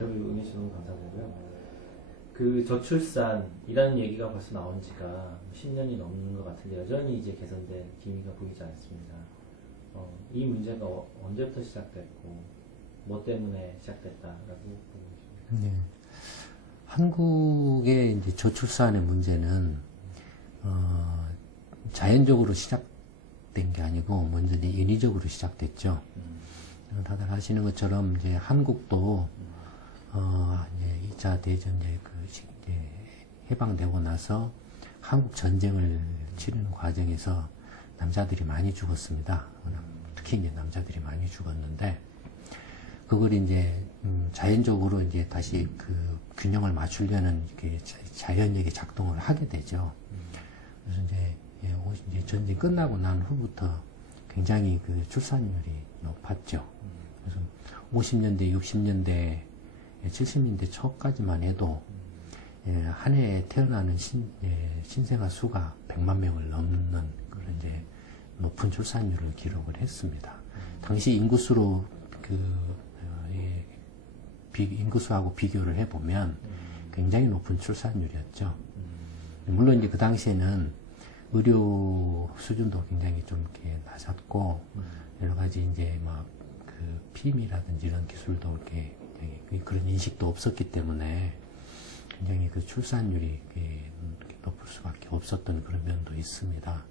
응해주셔서 너무 감사드리고요. 그 저출산이라는 얘기가 벌써 나온 지가 10년이 넘는 것 같은데 여전히 이제 개선될 기미가 보이지 않습니다. 이 문제가 언제부터 시작됐고 뭐 때문에 시작됐다라고 보고 계십니까? 네. 한국의 이제 저출산의 문제는 자연적으로 시작된 게 아니고 먼저 이제 인위적으로 시작됐죠. 다들 아시는 것처럼 이제 한국도 이제 2차 대전 이제 해방되고 나서 한국 전쟁을 치르는 과정에서 남자들이 많이 죽었습니다. 특히 이제 남자들이 많이 죽었는데 그걸 이제 자연적으로 이제 다시 그 균형을 맞추려는 이렇게 자연력이 작동을 하게 되죠. 그래서 이제 전쟁 끝나고 난 후부터 굉장히 그 출산율이 높았죠. 그래서 50년대, 60년대, 70년대 초까지만 해도 한 해에 태어나는 신생아 수가 100만 명을 넘는 그런 이제 높은 출산율을 기록을 했습니다. 당시 인구수로 인구수하고 비교를 해보면 굉장히 높은 출산율이었죠. 물론 이제 그 당시에는 의료 수준도 굉장히 좀 이렇게 낮았고 여러 가지 이제 막 그 피임이라든지 이런 기술도 이렇게 그런 인식도 없었기 때문에 굉장히 그 출산율이 이렇게 높을 수밖에 없었던 그런 면도 있습니다.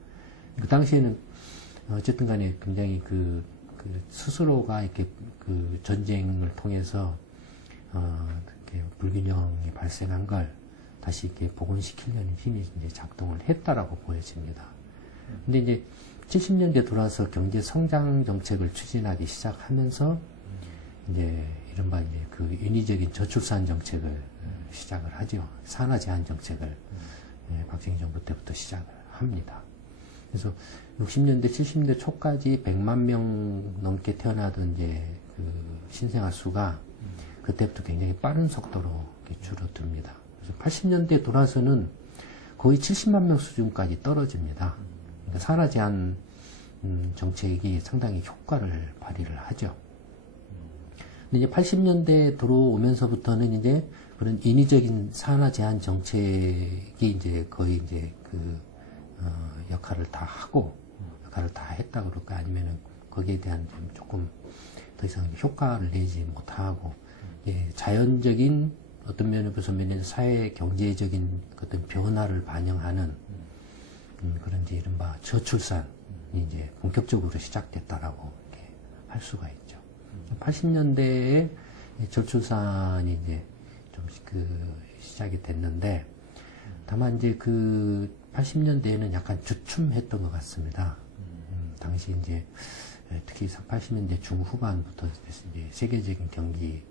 그 당시에는 어쨌든 간에 굉장히 그 스스로가 이렇게 그 전쟁을 통해서 이렇게 불균형이 발생한 걸 다시 이렇게 복원시키려는 힘이 이제 작동을 했다라고 보여집니다. 근데 이제 70년대 들어와서 경제 성장 정책을 추진하기 시작하면서 이제 이른바 이제 그 인위적인 저출산 정책을 시작을 하죠. 산하 제한 정책을 박정희 정부 때부터 시작을 합니다. 그래서 60년대, 70년대 초까지 100만 명 넘게 태어나던 이제 그 신생아 수가 그때부터 굉장히 빠른 속도로 줄어듭니다. 그래서 80년대 돌아서는 거의 70만 명 수준까지 떨어집니다. 그러니까 산하 제한 정책이 상당히 효과를 발휘를 하죠. 근데 이제 80년대 들어오면서부터는 이제 그런 인위적인 산하 제한 정책이 이제 거의 이제 그 역할을 다 했다 그럴까 아니면은 거기에 대한 좀 조금 더 이상 효과를 내지 못하고 자연적인 어떤 면에서 사회 경제적인 어떤 변화를 반영하는 그런 이제 이른바 저출산이 이제 본격적으로 시작됐다라고 이렇게 할 수가 있죠. 80년대에 저출산이 이제 좀 시작이 됐는데 다만 이제 그 80년대에는 약간 주춤했던 것 같습니다. 당시 이제 특히 80년대 중후반부터 이제 세계적인 경기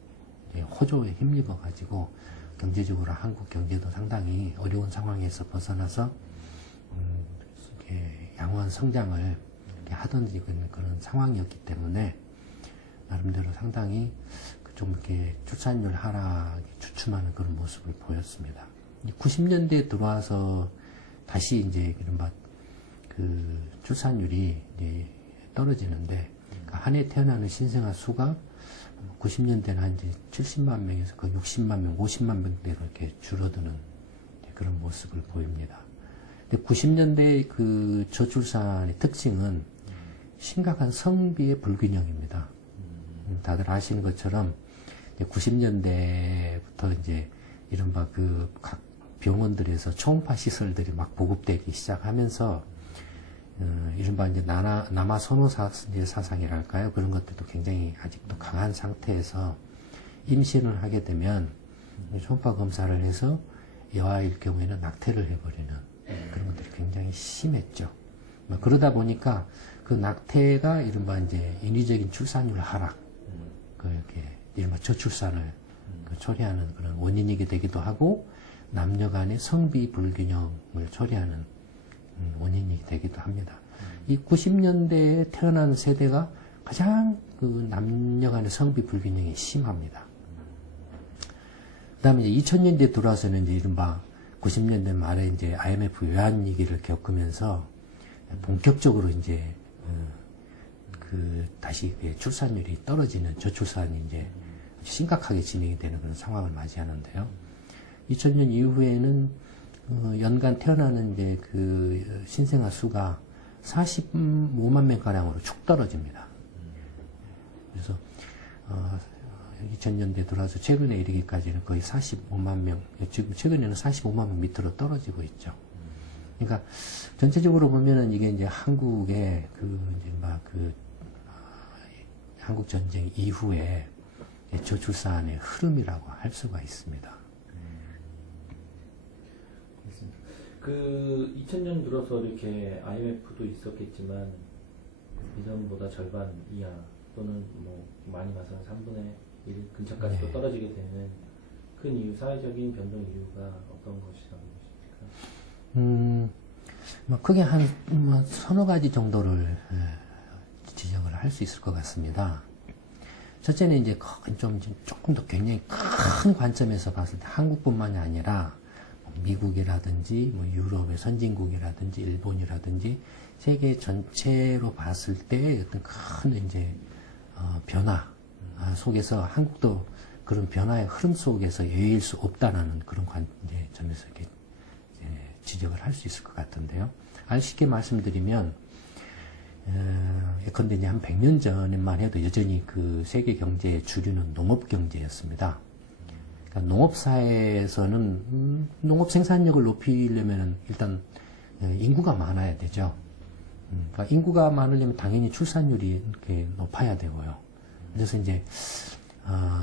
호조에 힘입어 가지고 경제적으로 한국 경제도 상당히 어려운 상황에서 벗어나서 이렇게 양호한 성장을 이렇게 하던 그런 상황이었기 때문에 나름대로 상당히 좀 이렇게 출산율 하락에 주춤하는 그런 모습을 보였습니다. 90년대에 들어와서 다시 이제 이른바 그 출산율이 이제 떨어지는데 한 해 태어나는 신생아 수가 90년대는 한 이제 70만 명에서 거의 60만 명, 50만 명대로 이렇게 줄어드는 그런 모습을 보입니다. 근데 90년대 그 저출산의 특징은 심각한 성비의 불균형입니다. 다들 아시는 것처럼 90년대부터 이제 이른바 그 각 병원들에서 초음파 시설들이 막 보급되기 시작하면서 이른바 이제 남아 선호 사상이랄까요? 그런 것들도 굉장히 아직도 강한 상태에서 임신을 하게 되면 초음파 검사를 해서 여아일 경우에는 낙태를 해버리는 그런 것들이 굉장히 심했죠. 그러다 보니까 그 낙태가 이른바 이제 인위적인 출산율 하락, 이렇게 이른바 저출산을 초래하는 그런 원인이게 되기도 하고 남녀 간의 성비 불균형을 초래하는 원인이 되기도 합니다. 이 90년대에 태어난 세대가 가장 그 남녀 간의 성비 불균형이 심합니다. 그 다음에 이제 2000년대에 들어와서는 이제 이른바 90년대 말에 이제 IMF 외환위기를 겪으면서 본격적으로 이제 다시 출산율이 떨어지는 저출산이 이제 심각하게 진행이 되는 그런 상황을 맞이하는데요. 2000년 이후에는 연간 태어나는 이제 그 신생아 수가 45만 명가량으로 축 떨어집니다. 그래서 2000년대 들어와서 최근에 이르기까지는 거의 45만 명, 지금 최근에는 45만 명 밑으로 떨어지고 있죠. 그러니까 전체적으로 보면은 이게 이제 한국의 한국 전쟁 이후에 저출산의 흐름이라고 할 수가 있습니다. 그렇습니다. 그 2000년 들어서 이렇게 IMF도 있었겠지만 이전보다 절반 이하 또는 뭐 많이 봐서는 3분의 1 근처까지도 네. 떨어지게 되는 큰 이유, 사회적인 변동 이유가 어떤 것이라고 보십니까? 뭐 크게 한 서너 가지 정도를 지적을 할 수 있을 것 같습니다. 첫째는 이제 조금 더 굉장히 큰 관점에서 봤을 때 한국뿐만이 아니라 미국이라든지 뭐 유럽의 선진국이라든지 일본이라든지 세계 전체로 봤을 때 어떤 큰 이제 변화 속에서 한국도 그런 변화의 흐름 속에서 예외일 수 없다라는 그런 이제 점에서 이렇게 지적을 할 수 있을 것 같은데요. 쉽게 말씀드리면 예컨대 이제 한 100년 전에만 해도 여전히 그 세계 경제의 주류는 농업 경제였습니다. 그러니까 농업 사회에서는 농업 생산력을 높이려면 일단 인구가 많아야 되죠. 그러니까 인구가 많으려면 당연히 출산율이 이렇게 높아야 되고요. 그래서 이제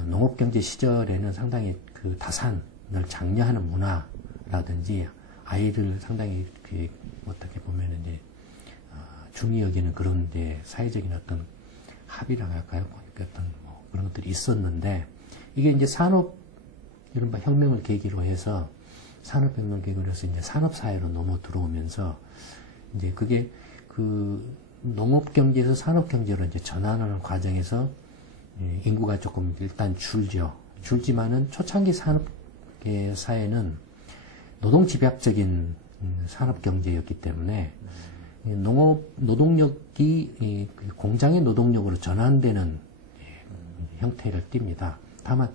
농업 경제 시절에는 상당히 그 다산을 장려하는 문화라든지 아이를 상당히 이렇게 어떻게 보면 이제 중히 여기는 그런 이제 사회적인 어떤 합의라고 할까요? 어떤 뭐 그런 것들이 있었는데 이게 이제 이른바 혁명을 계기로 해서 산업혁명을 계기로 해서 이제 산업사회로 넘어 들어오면서 이제 그게 그 농업경제에서 산업경제로 이제 전환하는 과정에서 인구가 조금 일단 줄죠. 줄지만은 초창기 사회는 노동집약적인 산업경제였기 때문에 노동력이 공장의 노동력으로 전환되는 형태를 띱니다. 다만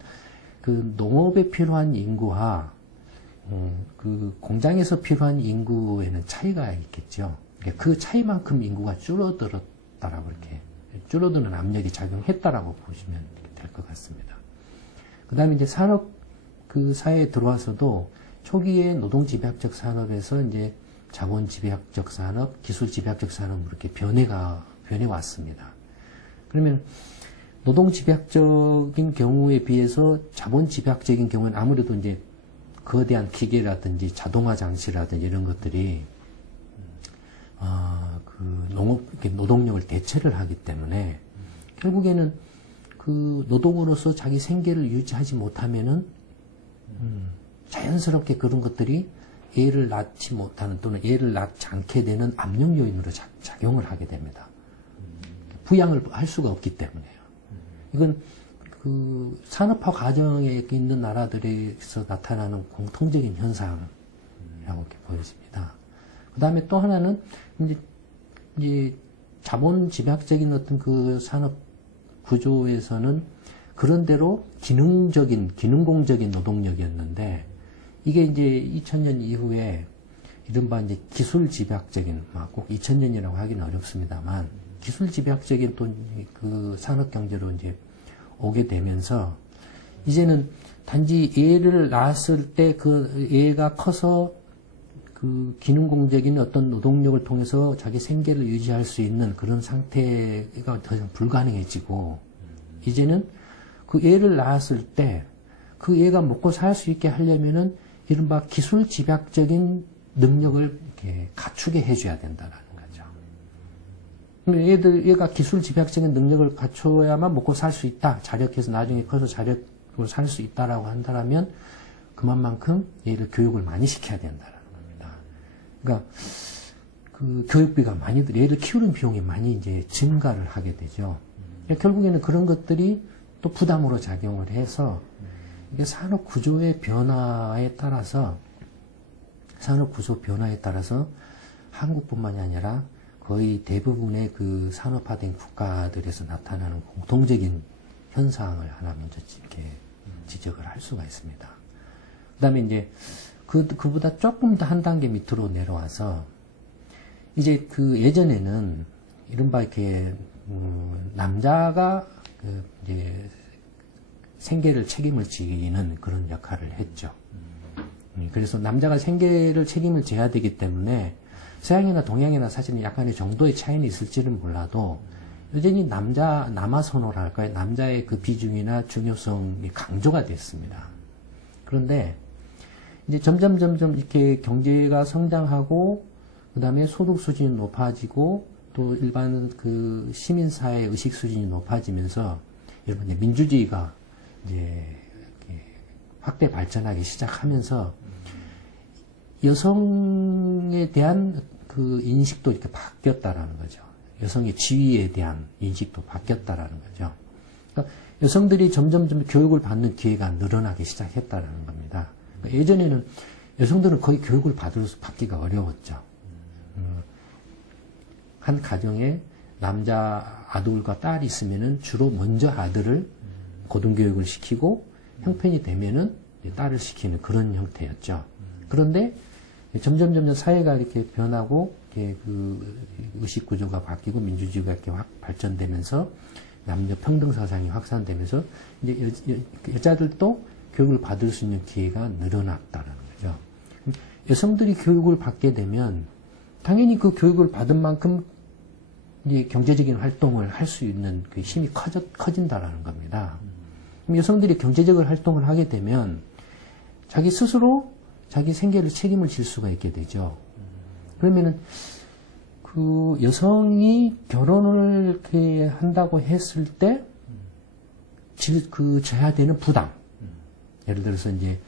그 농업에 필요한 인구와 그 공장에서 필요한 인구에는 차이가 있겠죠. 그 차이만큼 인구가 줄어들었다라고 이렇게 줄어드는 압력이 작용했다라고 보시면 될 것 같습니다. 그 다음에 이제 그 사회에 들어와서도 초기에 노동집약적 산업에서 이제 자본집약적 산업, 기술집약적 산업으로 이렇게 변해 왔습니다. 그러면 노동집약적인 경우에 비해서 자본집약적인 경우는 아무래도 이제 거대한 기계라든지 자동화 장치라든지 이런 것들이 노동력을 대체를 하기 때문에 결국에는 그 노동으로서 자기 생계를 유지하지 못하면은 자연스럽게 그런 것들이 애를 낳지 못하는 또는 애를 낳지 않게 되는 압력 요인으로 작용을 하게 됩니다. 부양을 할 수가 없기 때문에요. 이건 그 산업화 과정에 있는 나라들에서 나타나는 공통적인 현상이라고 이렇게 보여집니다. 그 다음에 또 하나는 이제 자본 집약적인 어떤 그 산업 구조에서는 그런대로 기능공적인 노동력이었는데 이게 이제 2000년 이후에 이른바 이제 기술 집약적인, 꼭 2000년이라고 하기는 어렵습니다만 기술 집약적인 또 그 산업 경제로 이제 오게 되면서 이제는 단지 애를 낳았을 때 그 애가 커서 그 기능공적인 어떤 노동력을 통해서 자기 생계를 유지할 수 있는 그런 상태가 더 이상 불가능해지고 이제는 그 애를 낳았을 때 그 애가 먹고 살 수 있게 하려면은 이른바 기술 집약적인 능력을 이렇게 갖추게 해줘야 된다라는 거죠. 얘가 기술 집약적인 능력을 갖춰야만 먹고 살 수 있다. 자력해서 나중에 커서 자력으로 살 수 있다라고 한다면 그만큼 얘를 교육을 많이 시켜야 된다라는 겁니다. 그러니까 그 교육비가 얘를 키우는 비용이 많이 이제 증가를 하게 되죠. 그러니까 결국에는 그런 것들이 또 부담으로 작용을 해서 이게 산업 구조의 변화에 따라서 한국뿐만이 아니라 거의 대부분의 그 산업화된 국가들에서 나타나는 공통적인 현상을 하나 먼저 이렇게 지적을 할 수가 있습니다. 그 다음에 이제 그보다 조금 더 한 단계 밑으로 내려와서 이제 그 예전에는 이른바 이렇게 남자가 이제 생계를 책임을 지는 그런 역할을 했죠. 그래서 남자가 생계를 책임을 져야 되기 때문에 서양이나 동양이나 사실은 약간의 정도의 차이는 있을지는 몰라도 여전히 남아 선호랄까요? 남자의 그 비중이나 중요성이 강조가 됐습니다. 그런데 이제 점점 이렇게 경제가 성장하고 그 다음에 소득 수준이 높아지고 또 일반 그 시민사회 의식 수준이 높아지면서 여러분 이제 민주주의가 이제 확대 발전하기 시작하면서 여성에 대한 그 인식도 이렇게 바뀌었다라는 거죠. 여성의 지위에 대한 인식도 바뀌었다라는 거죠. 그러니까 여성들이 점점 교육을 받는 기회가 늘어나기 시작했다라는 겁니다. 그러니까 예전에는 여성들은 거의 교육을 받기가 어려웠죠. 한 가정에 남자 아들과 딸이 있으면은 주로 먼저 아들을 고등교육을 시키고 형편이 되면은 딸을 시키는 그런 형태였죠. 그런데 점점 사회가 이렇게 변하고 이렇게 그 의식 구조가 바뀌고 민주주의가 이렇게 확 발전되면서 남녀 평등 사상이 확산되면서 이제 여자들도 교육을 받을 수 있는 기회가 늘어났다는 거죠. 여성들이 교육을 받게 되면 당연히 그 교육을 받은 만큼 이제 경제적인 활동을 할 수 있는 그 힘이 커진다라는 겁니다. 여성들이 경제적인 활동을 하게 되면 자기 스스로 자기 생계를 책임을 질 수가 있게 되죠. 그러면은 그 여성이 결혼을 이렇게 한다고 했을 때 져야 되는 부담. 예를 들어서 이제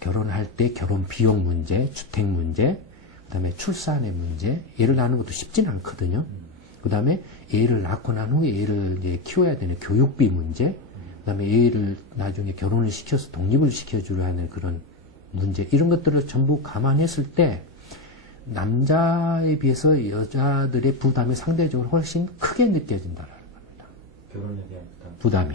결혼할 때 결혼 비용 문제, 주택 문제, 그다음에 출산의 문제, 애를 낳는 것도 쉽지는 않거든요. 그다음에 애를 낳고 난 후에 애를 이제 키워야 되는 교육비 문제, 그다음에 애를 나중에 결혼을 시켜서 독립을 시켜주려 하는 그런 문제, 이런 것들을 전부 감안했을 때 남자에 비해서 여자들의 부담이 상대적으로 훨씬 크게 느껴진다는 겁니다. 결혼에 대한 부담이.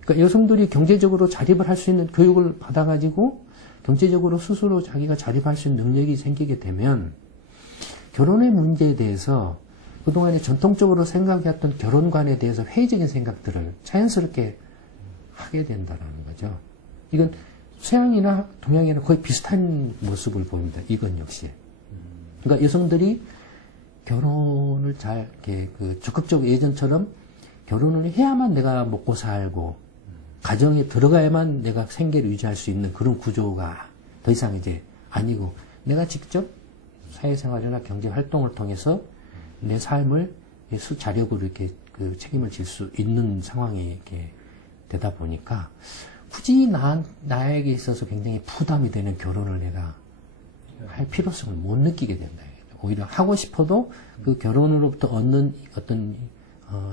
그러니까 여성들이 경제적으로 자립을 할 수 있는 교육을 받아가지고 경제적으로 스스로 자기가 자립할 수 있는 능력이 생기게 되면 결혼의 문제에 대해서 그동안에 전통적으로 생각해왔던 결혼관에 대해서 회의적인 생각들을 자연스럽게 하게 된다는 거죠. 이건 서양이나 동양이나 거의 비슷한 모습을 보입니다. 이건 역시. 그러니까 여성들이 결혼을 잘 이렇게 적극적으로 예전처럼 결혼을 해야만 내가 먹고 살고 가정에 들어가야만 내가 생계를 유지할 수 있는 그런 구조가 더 이상 이제 아니고 내가 직접 사회생활이나 경제 활동을 통해서 내 삶을 수자력으로 이렇게 그 책임을 질 수 있는 상황이 이렇게 되다 보니까 굳이 나에게 있어서 굉장히 부담이 되는 결혼을 내가 할 필요성을 못 느끼게 된다. 오히려 하고 싶어도 그 결혼으로부터 얻는 어떤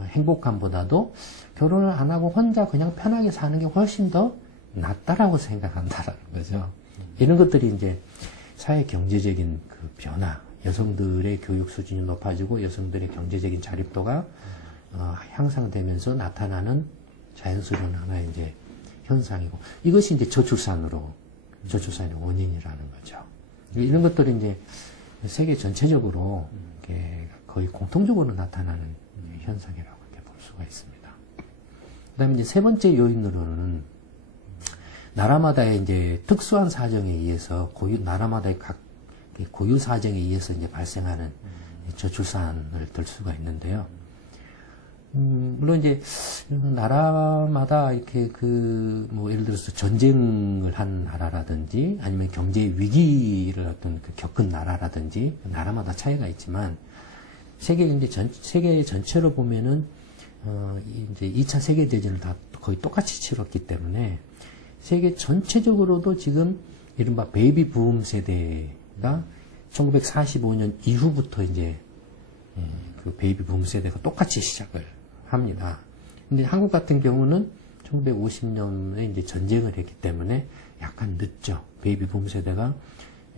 행복감보다도 결혼을 안 하고 혼자 그냥 편하게 사는 게 훨씬 더 낫다라고 생각한다라는 거죠. 이런 것들이 이제 사회 경제적인 그 변화, 여성들의 교육 수준이 높아지고 여성들의 경제적인 자립도가 향상되면서 나타나는 자연스러운 하나의 이제 현상이고 이것이 이제 저출산의 원인이라는 거죠. 이런 것들이 이제 세계 전체적으로 거의 공통적으로 나타나는 현상이라고 이렇게 볼 수가 있습니다. 그다음에 이제 세 번째 요인으로는 나라마다의 이제 특수한 사정에 의해서 나라마다의 각 고유 사정에 의해서 이제 발생하는 저출산을 들 수가 있는데요. 물론 이제 나라마다 이렇게 예를 들어서 전쟁을 한 나라라든지 아니면 경제 위기를 겪은 나라라든지 나라마다 차이가 있지만 세계 전체로 보면은 이제 2차 세계 대전을 다 거의 똑같이 치렀기 때문에 세계 전체적으로도 지금 이른바 베이비 붐 세대가 1945년 이후부터 이제 그 베이비 붐 세대가 똑같이 시작을 합니다. 근데 한국 같은 경우는 1950년에 이제 전쟁을 했기 때문에 약간 늦죠. 베이비 붐 세대가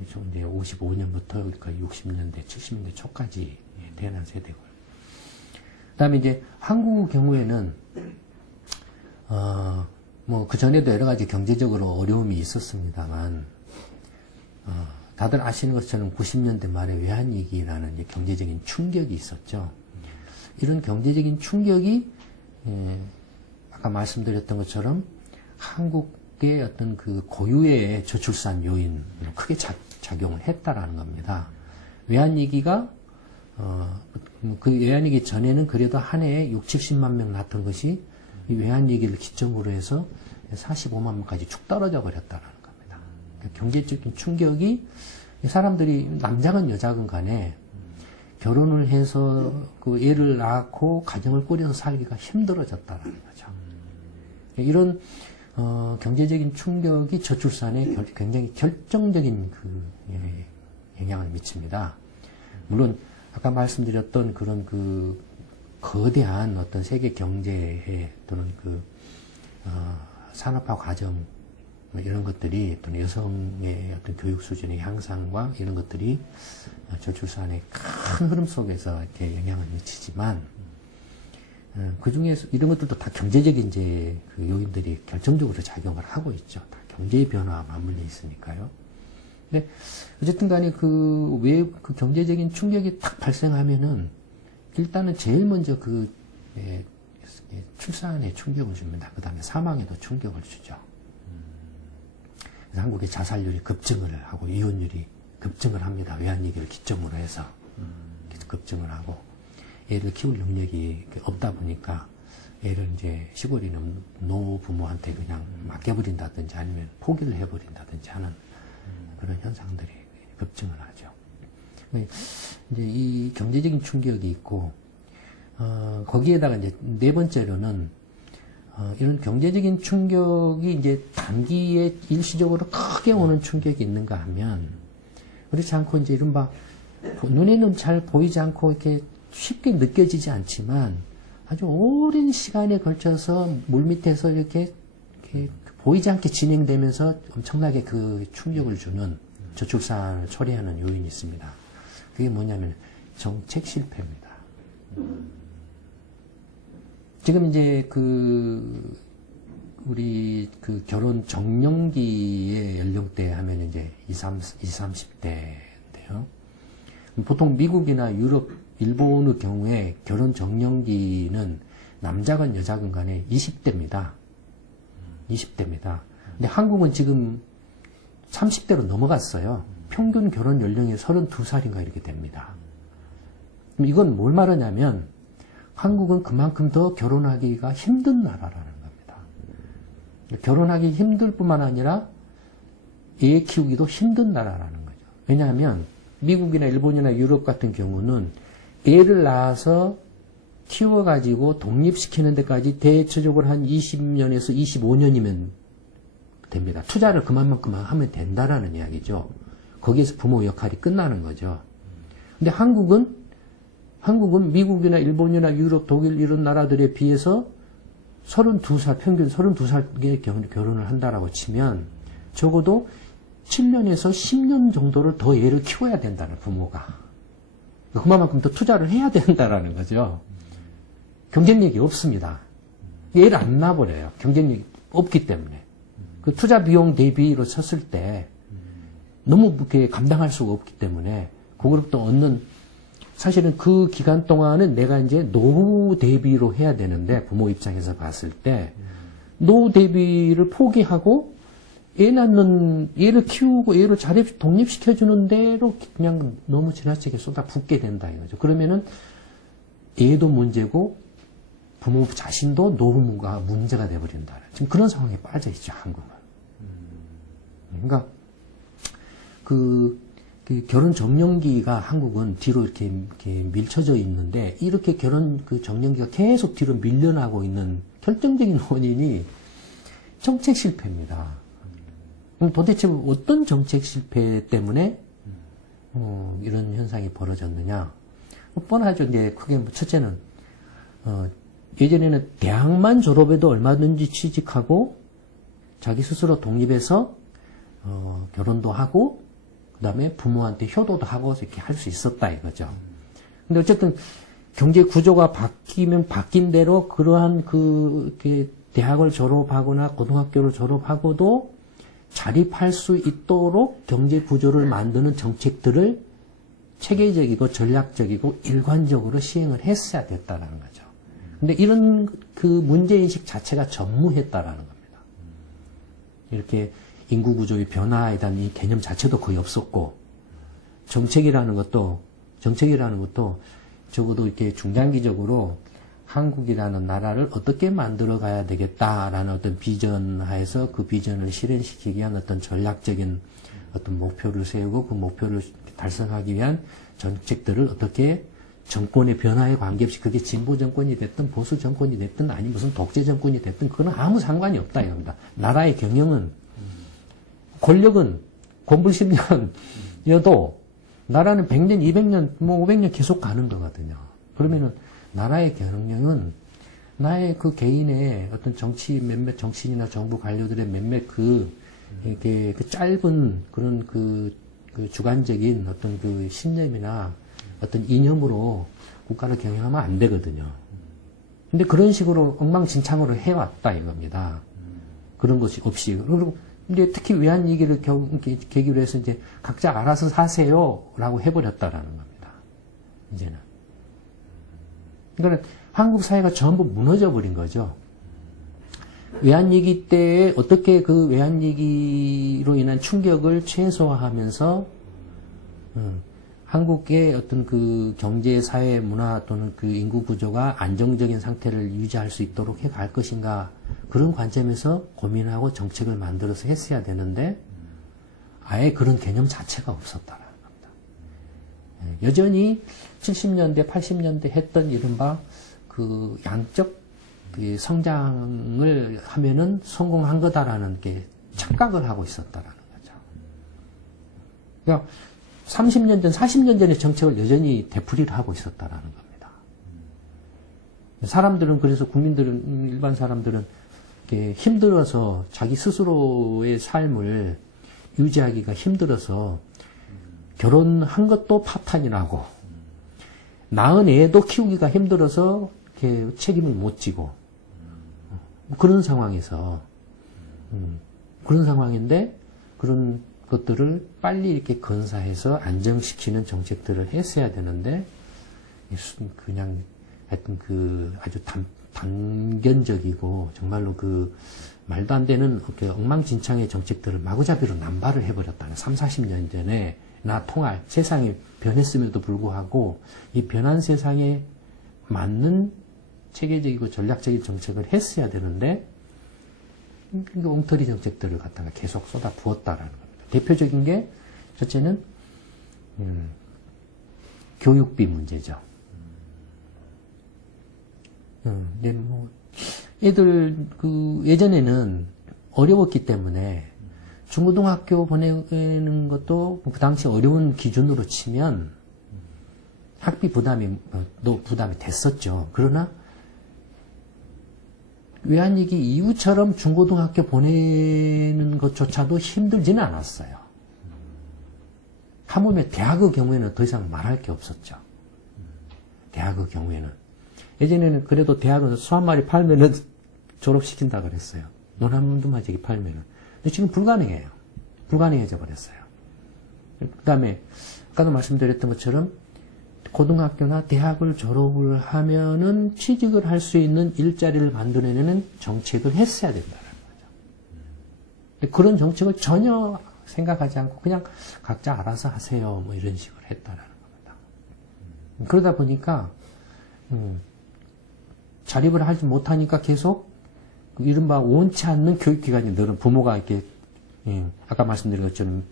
이제 55년부터 그러니까 60년대, 70년대 초까지 태어난 세대고요. 그다음에 이제 한국 경우에는 뭐, 그전에도 여러 가지 경제적으로 어려움이 있었습니다만, 다들 아시는 것처럼 90년대 말에 외환위기라는 이제 경제적인 충격이 있었죠. 이런 경제적인 충격이, 아까 말씀드렸던 것처럼 한국의 어떤 그 고유의 저출산 요인으로 크게 작용을 했다라는 겁니다. 외환위기가, 그 외환위기 전에는 그래도 한 해에 6, 70만 명 낳던 것이 이 외환위기를 기점으로 해서 45만 명까지 축 떨어져 버렸다는 겁니다. 그러니까 경제적인 충격이 사람들이 남자건 여자건 간에 결혼을 해서 그 애를 낳고 가정을 꾸려서 살기가 힘들어졌다는 거죠. 이런 경제적인 충격이 저출산에 굉장히 결정적인 영향을 미칩니다. 물론 아까 말씀드렸던 그런 그 거대한 어떤 세계 경제에 또는 그 산업화 과정 뭐 이런 것들이 또는 여성의 어떤 교육 수준의 향상과 이런 것들이 저출산의 큰 흐름 속에서 이렇게 영향을 미치지만 그 중에서 이런 것들도 다 경제적인 이제 그 요인들이 결정적으로 작용을 하고 있죠. 다 경제의 변화와 맞물려 있으니까요. 근데 어쨌든 간에 그 경제적인 충격이 탁 발생하면은 일단은 제일 먼저 출산에 충격을 줍니다. 그 다음에 사망에도 충격을 주죠. 그래서 한국의 자살률이 급증을 하고 이혼율이 급증을 합니다. 외환위기를 기점으로 해서 급증을 하고 애를 키울 능력이 없다 보니까 애를 이제 시골에 있는 노부모한테 그냥 맡겨버린다든지 아니면 포기를 해버린다든지 하는 그런 현상들이 급증을 하죠. 이제 이 경제적인 충격이 있고, 거기에다가 이제 네 번째로는, 이런 경제적인 충격이 이제 단기에 일시적으로 크게 오는 충격이 있는가 하면, 그렇지 않고 이제 이른바, 눈에는 잘 보이지 않고 이렇게 쉽게 느껴지지 않지만, 아주 오랜 시간에 걸쳐서 물밑에서 이렇게 보이지 않게 진행되면서 엄청나게 그 충격을 주는 저출산을 초래하는 요인이 있습니다. 그게 뭐냐면 정책 실패입니다. 지금 이제 우리 결혼 정년기의 연령대 하면 이제 20, 30대인데요. 보통 미국이나 유럽, 일본의 경우에 결혼 정년기는 남자건 여자건 간에 20대입니다. 20대입니다. 근데 한국은 지금 30대로 넘어갔어요. 평균 결혼 연령이 32살인가 이렇게 됩니다. 그럼 이건 뭘 말하냐면 한국은 그만큼 더 결혼하기가 힘든 나라라는 겁니다. 결혼하기 힘들 뿐만 아니라 애 키우기도 힘든 나라라는 거죠. 왜냐하면 미국이나 일본이나 유럽 같은 경우는 애를 낳아서 키워가지고 독립시키는 데까지 대체적으로 한 20년에서 25년이면 됩니다. 투자를 그만큼 하면 된다라는 이야기죠. 거기에서 부모 역할이 끝나는 거죠. 근데 한국은 미국이나 일본이나 유럽, 독일 이런 나라들에 비해서 32살, 평균 32살에 결혼을 한다라고 치면 적어도 7년에서 10년 정도를 더 애를 키워야 된다는 부모가. 그만큼 더 투자를 해야 된다라는 거죠. 경쟁력이 없습니다. 애를 안 낳아버려요. 경쟁력이 없기 때문에. 그 투자 비용 대비로 쳤을 때 너무 그렇게 감당할 수가 없기 때문에 그걸부터 얻는 사실은 그 기간 동안은 내가 이제 노후 대비로 해야 되는데 부모 입장에서 봤을 때 노후 대비를 포기하고 애 낳는 애를 키우고 애를 잘 독립시켜주는 대로 그냥 너무 지나치게 쏟아붓게 된다 이거죠. 그러면은 애도 문제고 부모 자신도 노후가 문제가 돼버린다. 지금 그런 상황에 빠져 있죠 한국은. 그러니까 그 결혼 정년기가 한국은 뒤로 이렇게 밀쳐져 있는데 이렇게 결혼 그 정년기가 계속 뒤로 밀려나고 있는 결정적인 원인이 정책 실패입니다. 그럼 도대체 어떤 정책 실패 때문에 이런 현상이 벌어졌느냐? 뻔하죠. 이제 크게 첫째는 예전에는 대학만 졸업해도 얼마든지 취직하고 자기 스스로 독립해서 결혼도 하고 그다음에 부모한테 효도도 하고 이렇게 할 수 있었다 이거죠. 근데 어쨌든 경제 구조가 바뀌면 바뀐 대로 그러한 이렇게 대학을 졸업하거나 고등학교를 졸업하고도 자립할 수 있도록 경제 구조를 만드는 정책들을 체계적이고 전략적이고 일관적으로 시행을 했어야 됐다라는 거죠. 근데 이런 그 문제인식 자체가 전무했다라는 겁니다. 이렇게 인구 구조의 변화에 대한 이 개념 자체도 거의 없었고, 정책이라는 것도 적어도 이렇게 중장기적으로 한국이라는 나라를 어떻게 만들어 가야 되겠다라는 어떤 비전 하에서 그 비전을 실현시키기 위한 어떤 전략적인 어떤 목표를 세우고 그 목표를 달성하기 위한 정책들을 어떻게 정권의 변화에 관계없이 그게 진보 정권이 됐든 보수 정권이 됐든 아니 무슨 독재 정권이 됐든 그건 아무 상관이 없다 이겁니다. 나라의 경영은 권력은 곤불심령이어도 나라는 100년, 200년, 뭐 500년 계속 가는 거거든요. 그러면은 나라의 경영은 나의 그 개인의 어떤 몇몇 정치인이나 정부 관료들의 몇몇 이렇게 그 짧은 그런 그 주관적인 어떤 그 신념이나 어떤 이념으로 국가를 경영하면 안 되거든요. 근데 그런 식으로 엉망진창으로 해왔다 이겁니다. 그런 것이 없이. 그리고 근데 특히 외환위기를 계기로 해서 이제 각자 알아서 사세요라고 해버렸다라는 겁니다. 이제는. 그러니까 한국 사회가 전부 무너져 버린 거죠. 외환위기 때에 어떻게 그 외환위기로 인한 충격을 최소화하면서 한국의 어떤 그 경제, 사회, 문화 또는 그 인구 구조가 안정적인 상태를 유지할 수 있도록 해 갈 것인가 그런 관점에서 고민하고 정책을 만들어서 했어야 되는데 아예 그런 개념 자체가 없었다라는 겁니다. 여전히 70년대, 80년대 했던 이른바 그 양적 그 성장을 하면은 성공한 거다라는 게 착각을 하고 있었다라는 거죠. 그러니까 30년 전, 40년 전의 정책을 여전히 되풀이를 하고 있었다라는 겁니다. 사람들은 그래서 국민들은 일반 사람들은 이렇게 힘들어서 자기 스스로의 삶을 유지하기가 힘들어서 결혼한 것도 파탄이라고 낳은 애도 키우기가 힘들어서 이렇게 책임을 못 지고 그런 상황에서 그런 상황인데 그런 것들을 빨리 이렇게 건사해서 안정시키는 정책들을 했어야 되는데 그냥 하여튼 그 아주 단견적이고 정말로 그 말도 안 되는 엉망진창의 정책들을 마구잡이로 남발을 해버렸다는 30, 40년 전에 나 통할 세상이 변했음에도 불구하고 이 변한 세상에 맞는 체계적이고 전략적인 정책을 했어야 되는데 엉터리 정책들을 갖다가 계속 쏟아 부었다라는 겁니다. 대표적인 게 첫째는 교육비 문제죠. 근데 뭐 애들 그 예전에는 어려웠기 때문에 중고등학교 보내는 것도 그 당시 어려운 기준으로 치면 학비 부담이 됐었죠. 그러나 외환위기 이후처럼 중고등학교 보내는 것조차도 힘들지는 않았어요. 하물며 대학의 경우에는 더 이상 말할 게 없었죠. 대학의 경우에는. 예전에는 그래도 대학은 소 한 마리 팔면은 졸업시킨다 그랬어요. 논 한 두마지기 팔면은. 근데 지금 불가능해요. 불가능해져 버렸어요. 그 다음에, 아까도 말씀드렸던 것처럼, 고등학교나 대학을 졸업을 하면은 취직을 할 수 있는 일자리를 만들어내는 정책을 했어야 된다는 거죠. 근데 그런 정책을 전혀 생각하지 않고 그냥 각자 알아서 하세요. 뭐 이런 식으로 했다라는 겁니다. 그러다 보니까, 자립을 하지 못하니까 계속 이른바 원치 않는 교육기관이 늘은 부모가 이렇게, 아까 말씀드린 것처럼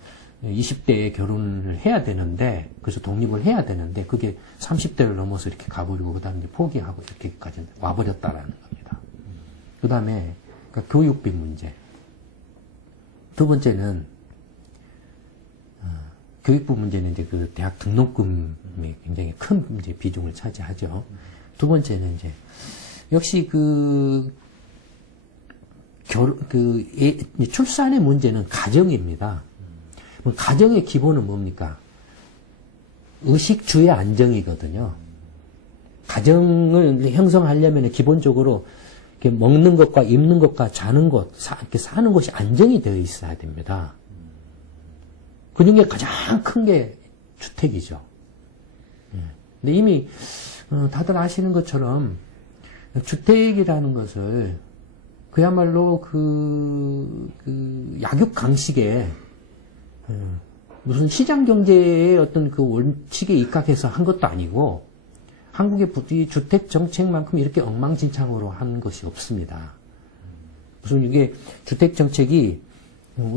20대에 결혼을 해야 되는데, 그래서 독립을 해야 되는데, 그게 30대를 넘어서 이렇게 가버리고, 그 다음에 포기하고 이렇게까지 와버렸다라는 겁니다. 그 다음에, 그러니까 교육비 문제. 두 번째는, 교육부 문제는 이제 그 대학 등록금이 굉장히 큰 이제 비중을 차지하죠. 두 번째는 이제, 역시 출산의 문제는 가정입니다. 가정의 기본은 뭡니까? 의식주의 안정이거든요. 가정을 형성하려면 기본적으로 이렇게 먹는 것과 입는 것과 자는 것, 이렇게 사는 것이 안정이 되어 있어야 됩니다. 그 중에 가장 큰 게 주택이죠. 근데 이미 다들 아시는 것처럼 주택이라는 것을 그야말로 그 약육강식에 무슨 시장 경제의 어떤 그 원칙에 입각해서 한 것도 아니고 한국의 주택 정책만큼 이렇게 엉망진창으로 한 것이 없습니다. 무슨 이게 주택 정책이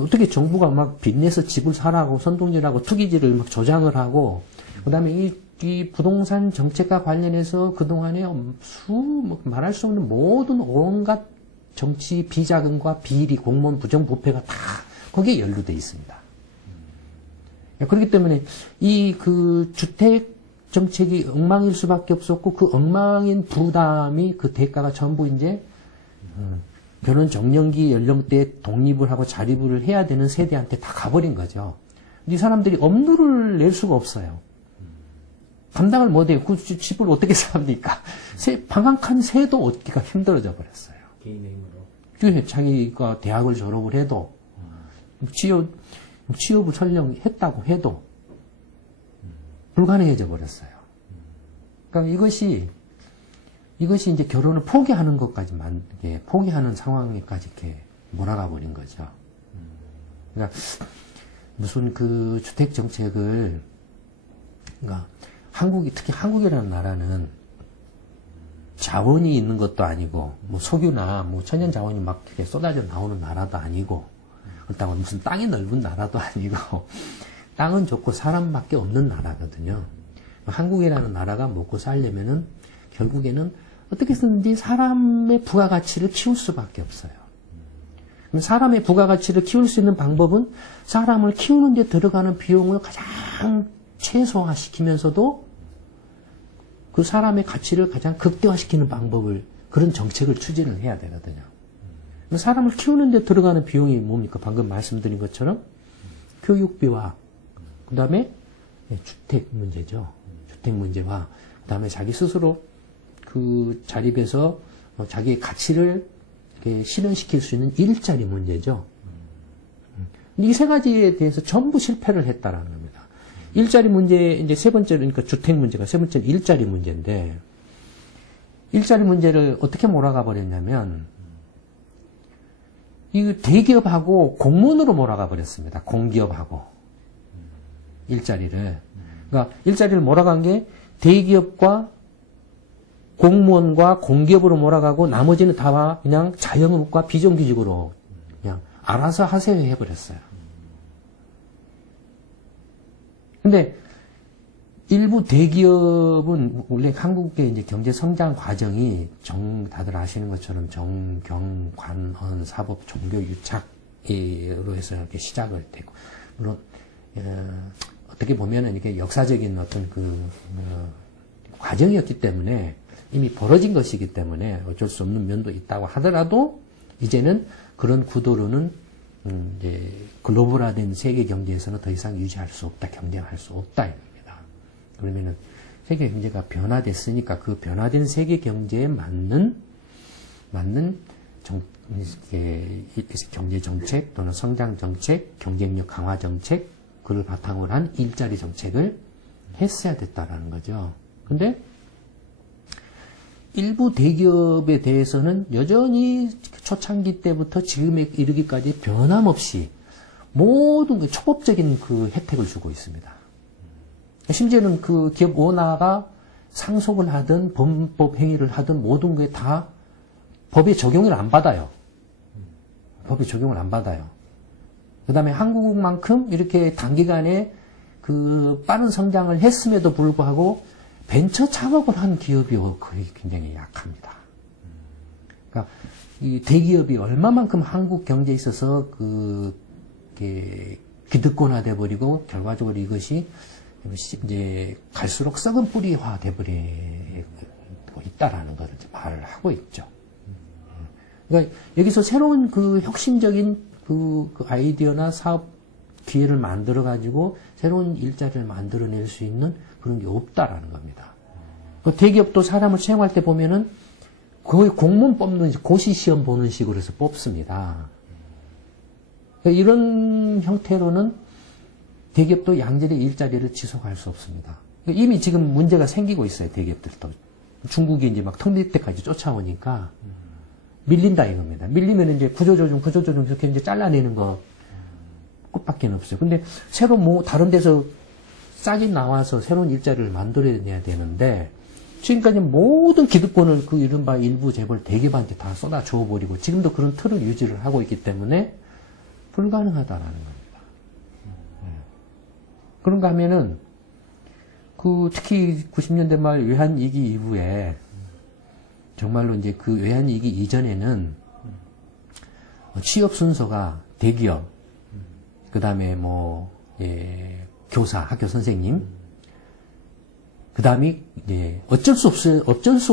어떻게 정부가 막 빚내서 집을 사라고 선동질하고 투기지를 막 조작을 하고 그다음에 이 부동산 정책과 관련해서 그동안에 말할 수 없는 모든 온갖 정치 비자금과 비리, 공무원 부정부패가 다 거기에 연루되어 있습니다. 그렇기 때문에 그 주택 정책이 엉망일 수밖에 없었고 그 엉망인 부담이 그 대가가 전부 이제 결혼 정년기 연령대에 독립을 하고 자립을 해야 되는 세대한테 다 가버린 거죠. 이 사람들이 업무를 낼 수가 없어요. 감당을 못해요. 그 집을 어떻게 삽니까? 방학한 새도 얻기가 힘들어져 버렸어요. 개인의 힘으로. 자기가 대학을 졸업을 해도 취업을 설령 했다고 해도 불가능해져 버렸어요. 그러니까 이것이 이제 결혼을 포기하는 것까지만, 포기하는 상황에까지 이렇게 몰아가 버린 거죠. 그러니까 무슨 그 주택 정책을, 그러니까 특히 한국이라는 나라는 자원이 있는 것도 아니고, 뭐 석유나 뭐 천연 자원이 막 이렇게 쏟아져 나오는 나라도 아니고, 그렇다고 무슨 땅이 넓은 나라도 아니고, 땅은 좋고 사람밖에 없는 나라거든요. 한국이라는 나라가 먹고 살려면은 결국에는 어떻게 해서든지 사람의 부가가치를 키울 수밖에 없어요. 그럼 사람의 부가가치를 키울 수 있는 방법은 사람을 키우는 데 들어가는 비용을 가장 최소화시키면서도 그 사람의 가치를 가장 극대화시키는 그런 정책을 추진을 해야 되거든요. 사람을 키우는 데 들어가는 비용이 뭡니까? 방금 말씀드린 것처럼 교육비와 그 다음에 주택 문제죠. 주택 문제와 그 다음에 자기 스스로 그 자립해서 자기의 가치를 이렇게 실현시킬 수 있는 일자리 문제죠. 이 세 가지에 대해서 전부 실패를 했다라는 겁니다. 일자리 문제, 이제 세 번째로, 그러니까 주택 문제가 세 번째는 일자리 문제인데, 일자리 문제를 어떻게 몰아가 버렸냐면, 이 대기업하고 공무원으로 몰아가 버렸습니다. 공기업하고. 일자리를. 그러니까 일자리를 몰아간 게 대기업과 공무원과 공기업으로 몰아가고 나머지는 다 그냥 자영업과 비정규직으로 그냥 알아서 하세요 해버렸어요. 근데 일부 대기업은 원래 한국의 이제 경제 성장 과정이 다들 아시는 것처럼 정, 경, 관, 언, 사법, 종교, 유착으로 해서 이렇게 시작을 되고 물론 어떻게 보면은 이게 역사적인 어떤 과정이었기 때문에 이미 벌어진 것이기 때문에 어쩔 수 없는 면도 있다고 하더라도 이제는 그런 구도로는 이제 글로벌화된 세계 경제에서는 더 이상 유지할 수 없다, 경쟁할 수 없다 입니다. 그러면은 세계 경제가 변화됐으니까 그 변화된 세계 경제에 맞는 경제 정책 또는 성장 정책, 경쟁력 강화 정책 그를 바탕으로 한 일자리 정책을 했어야 됐다라는 거죠. 근데 일부 대기업에 대해서는 여전히 초창기 때부터 지금에 이르기까지 변함없이 모든 그 초법적인 그 혜택을 주고 있습니다. 심지어는 그 기업 오너가 상속을 하든 범법 행위를 하든 모든 게 다 법의 적용을 안 받아요. 법의 적용을 안 받아요. 그 다음에 한국만큼 이렇게 단기간에 그 빠른 성장을 했음에도 불구하고 벤처 창업을 한 기업이 거의 굉장히 약합니다. 그러니까 이 대기업이 얼마만큼 한국 경제에 있어서 기득권화돼 버리고 결과적으로 이것이 이제 갈수록 썩은 뿌리화 돼 버리고 있다라는 것을 말을 하고 있죠. 그러니까 여기서 새로운 그 혁신적인 그 아이디어나 사업 기회를 만들어 가지고 새로운 일자리를 만들어낼 수 있는 그런 게 없다라는 겁니다. 대기업도 사람을 채용할 때 보면은 거의 공무원 뽑는 고시 시험 보는 식으로 해서 뽑습니다. 그러니까 이런 형태로는 대기업도 양질의 일자리를 지속할 수 없습니다. 그러니까 이미 지금 문제가 생기고 있어요, 대기업들도. 중국이 이제 막 턱 밑에까지 쫓아오니까 밀린다 이겁니다. 밀리면 이제 구조조정 이렇게 이제 잘라내는 거 끝밖에 없어요. 근데 새로 뭐 다른 데서 싹이 나와서 새로운 일자리를 만들어내야 되는데 지금까지 모든 기득권을 그 이른바 일부 재벌 대기업한테 다 쏟아 주어버리고 지금도 그런 틀을 유지를 하고 있기 때문에 불가능하다라는 겁니다. 그런가 하면은 특히 90년대 말 외환위기 이후에 정말로 이제 그 외환위기 이전에는 취업 순서가 대기업, 그 다음에 교사, 학교 선생님, 그 다음에 이제 어쩔 수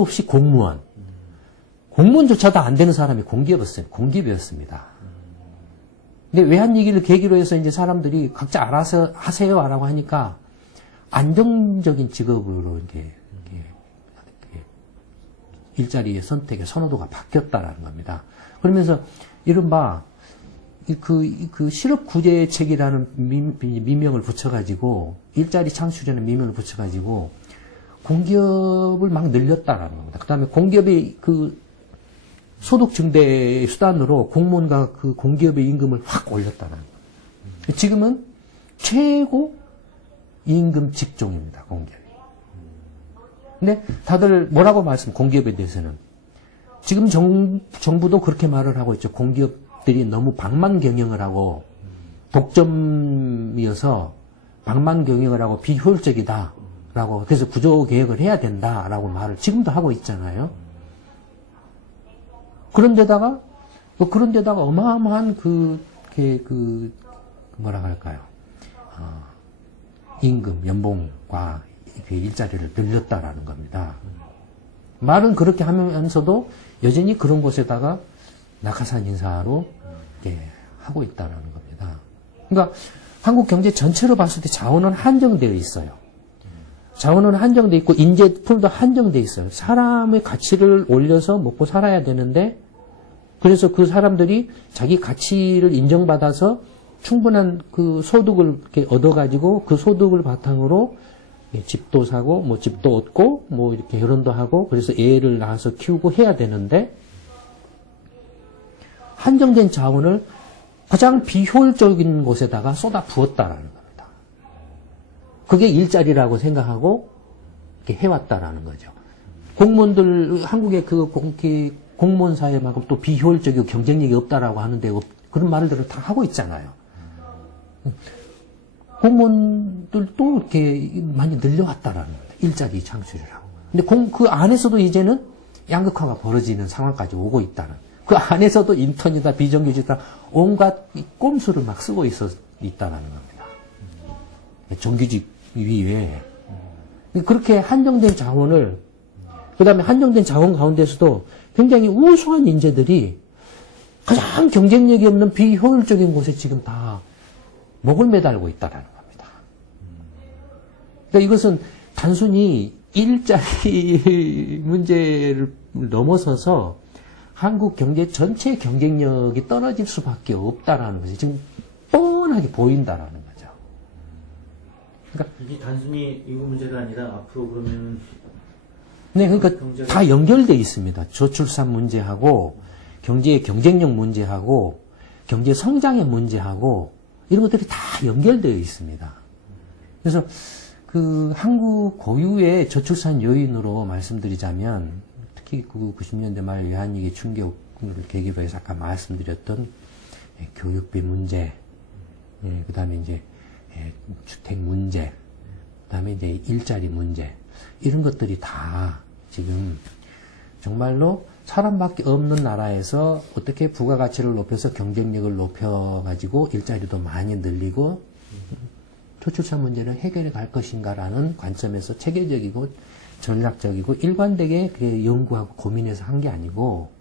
없이 공무원. 공무원조차도 안 되는 사람이 공기업이었습니다. 근데 외환위기를 계기로 해서 이제 사람들이 각자 알아서 하세요라고 하니까 안정적인 직업으로 이렇게 일자리의 선택의 선호도가 바뀌었다라는 겁니다. 그러면서 이른바 그 실업구제책이라는 미명을 붙여가지고 일자리 창출이라는 미명을 붙여가지고 공기업을 막 늘렸다라는 겁니다. 그 다음에 공기업의 그 소득 증대의 수단으로 공무원과 그 공기업의 임금을 확 올렸다는 거예요. 지금은 최고 임금 직종입니다, 공기업이. 근데 다들 뭐라고 공기업에 대해서는. 지금 정부도 그렇게 말을 하고 있죠. 공기업들이 너무 방만 경영을 하고 독점이어서 방만 경영을 하고 비효율적이다라고 그래서 구조 개혁을 해야 된다라고 말을 지금도 하고 있잖아요. 그런데다가 어마어마한 뭐라 할까요? 임금, 연봉과 일자리를 늘렸다라는 겁니다. 말은 그렇게 하면서도 여전히 그런 곳에다가 낙하산 인사로 하고 있다라는 겁니다. 그러니까 한국 경제 전체로 봤을 때 자원은 한정되어 있어요. 자원은 한정되어 있고 인재풀도 한정되어 있어요. 사람의 가치를 올려서 먹고 살아야 되는데 그래서 그 사람들이 자기 가치를 인정받아서 충분한 그 소득을 이렇게 얻어가지고 그 소득을 바탕으로 집도 사고 집도 얻고 이렇게 결혼도 하고 그래서 애를 낳아서 키우고 해야 되는데 한정된 자원을 가장 비효율적인 곳에다가 쏟아 부었다라는 겁니다. 그게 일자리라고 생각하고 이렇게 해왔다라는 거죠. 공무원들 한국의 공무원 사회만큼 또 비효율적이고 경쟁력이 없다라고 하는데 그런 말들을 다 하고 있잖아요. 공무원들도 이렇게 많이 늘려왔다라는 겁니다. 일자리 창출이라고. 근데 그 안에서도 이제는 양극화가 벌어지는 상황까지 오고 있다는. 그 안에서도 인턴이다, 비정규직이다, 온갖 꼼수를 막 쓰고 있다라는 겁니다. 정규직 위에. 그렇게 한정된 자원을, 그 다음에 한정된 자원 가운데서도 굉장히 우수한 인재들이 가장 경쟁력이 없는 비효율적인 곳에 지금 다 목을 매달고 있다라는 겁니다. 그러니까 이것은 단순히 일자리 문제를 넘어서서 한국 경제 전체 경쟁력이 떨어질 수밖에 없다라는 것이 지금 뻔하게 보인다라는 거죠. 그러니까 이게 단순히 인구 문제가 아니라 앞으로 그러면 네, 그러니까 다 연결되어 있습니다. 저출산 문제하고 경제의 경쟁력 문제하고 경제 성장의 문제하고 이런 것들이 다 연결되어 있습니다. 그래서 한국 고유의 저출산 요인으로 말씀드리자면 특히 90년대 말 외환위기 충격을 계기로 해서 아까 말씀드렸던 교육비 문제, 그 다음에 이제 주택 문제, 그 다음에 이제 일자리 문제 이런 것들이 다 지금 정말로 사람밖에 없는 나라에서 어떻게 부가가치를 높여서 경쟁력을 높여가지고 일자리도 많이 늘리고 저출산 문제를 해결해 갈 것인가라는 관점에서 체계적이고 전략적이고 일관되게 연구하고 고민해서 한 게 아니고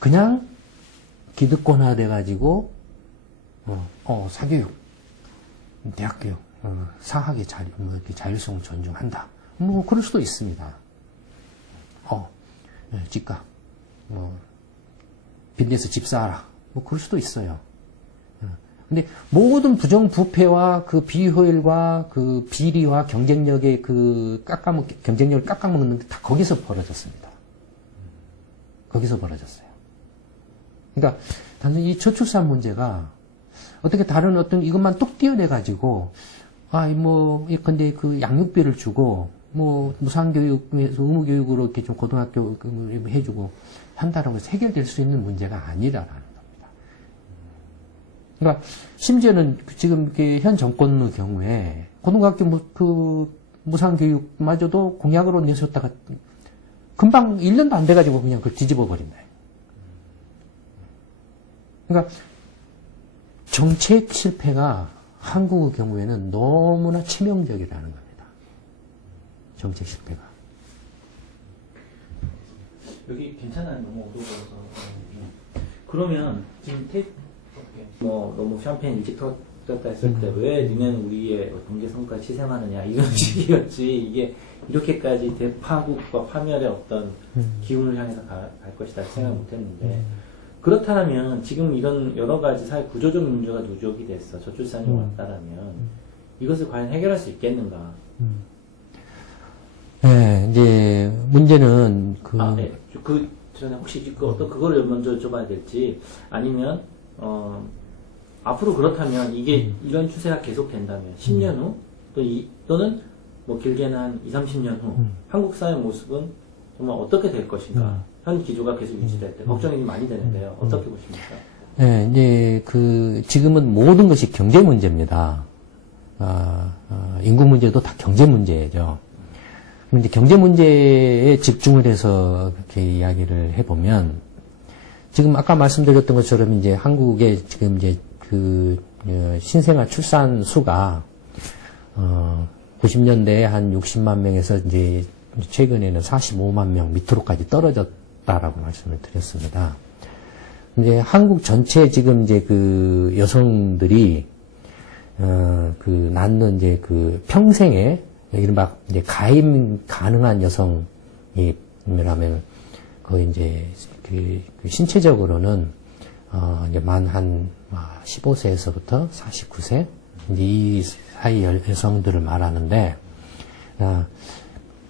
그냥 기득권화 돼가지고 사교육, 대학교육, 사학의 자율성 존중한다. 그럴 수도 있습니다. 집값, 빚내서 집 사라. 뭐 그럴 수도 있어요. 근데 모든 부정부패와 그 비효율과 그 비리와 경쟁력의 그 경쟁력을 깎아먹는 게 다 거기서 벌어졌습니다. 거기서 벌어졌어요. 그러니까 단순히 이 저출산 문제가 어떻게 다른 어떤 이것만 뚝 띄어내가지고 근데 그 양육비를 주고 무상교육에서 의무교육으로 이렇게 좀 고등학교 해주고 한다라고 해서 해결될 수 있는 문제가 아니라라는 겁니다. 그러니까 심지어는 지금 현 정권의 경우에 고등학교 무상교육마저도 공약으로 내셨다가 금방 1년도 안 돼가지고 그냥 그걸 뒤집어 버린다. 그러니까 정책 실패가 한국의 경우에는 너무나 치명적이라는 겁니다. 정책 실패가. 여기 괜찮아요. 너무 어두워서. 그러면 지금 너무 샴페인 일찍 터졌다 했을 때 왜 니는 우리의 경제 성과 희생하느냐 이런 식이었지. 이게 이렇게까지 대파국과 파멸의 어떤 기운을 향해서 갈 것이다 생각 못했는데 그렇다면 지금 이런 여러 가지 사회 구조적 문제가 누적이 됐어. 저출산이 왔다라면 이것을 과연 해결할 수 있겠는가? 네, 이제 문제는 전에 혹시 그거를 먼저 여쭤봐야 될지 아니면 앞으로 그렇다면 이게 이런 추세가 계속된다면 10년 후 또는 뭐 길게는 한 20-30년 후 한국 사회 모습은 정말 어떻게 될 것인가? 현 기조가 계속 유지될 때 걱정이 많이 되는데요. 어떻게 보십니까? 네, 이제 지금은 모든 것이 경제 문제입니다. 인구 문제도 다 경제 문제죠. 그럼 이제 경제 문제에 집중을 해서 이렇게 이야기를 해보면 지금 아까 말씀드렸던 것처럼 이제 한국의 지금 이제 신생아 출산 수가 90년대에 한 60만 명에서 이제 최근에는 45만 명 밑으로까지 떨어졌다라고 말씀을 드렸습니다. 이제 한국 전체 지금 이제 여성들이 낳는 이제 평생에 이른바 이제 가임 가능한 여성이라면 거의 이제 신체적으로는 이제 만 한 15세에서부터 49세 이제 이 사이 여성들을 말하는데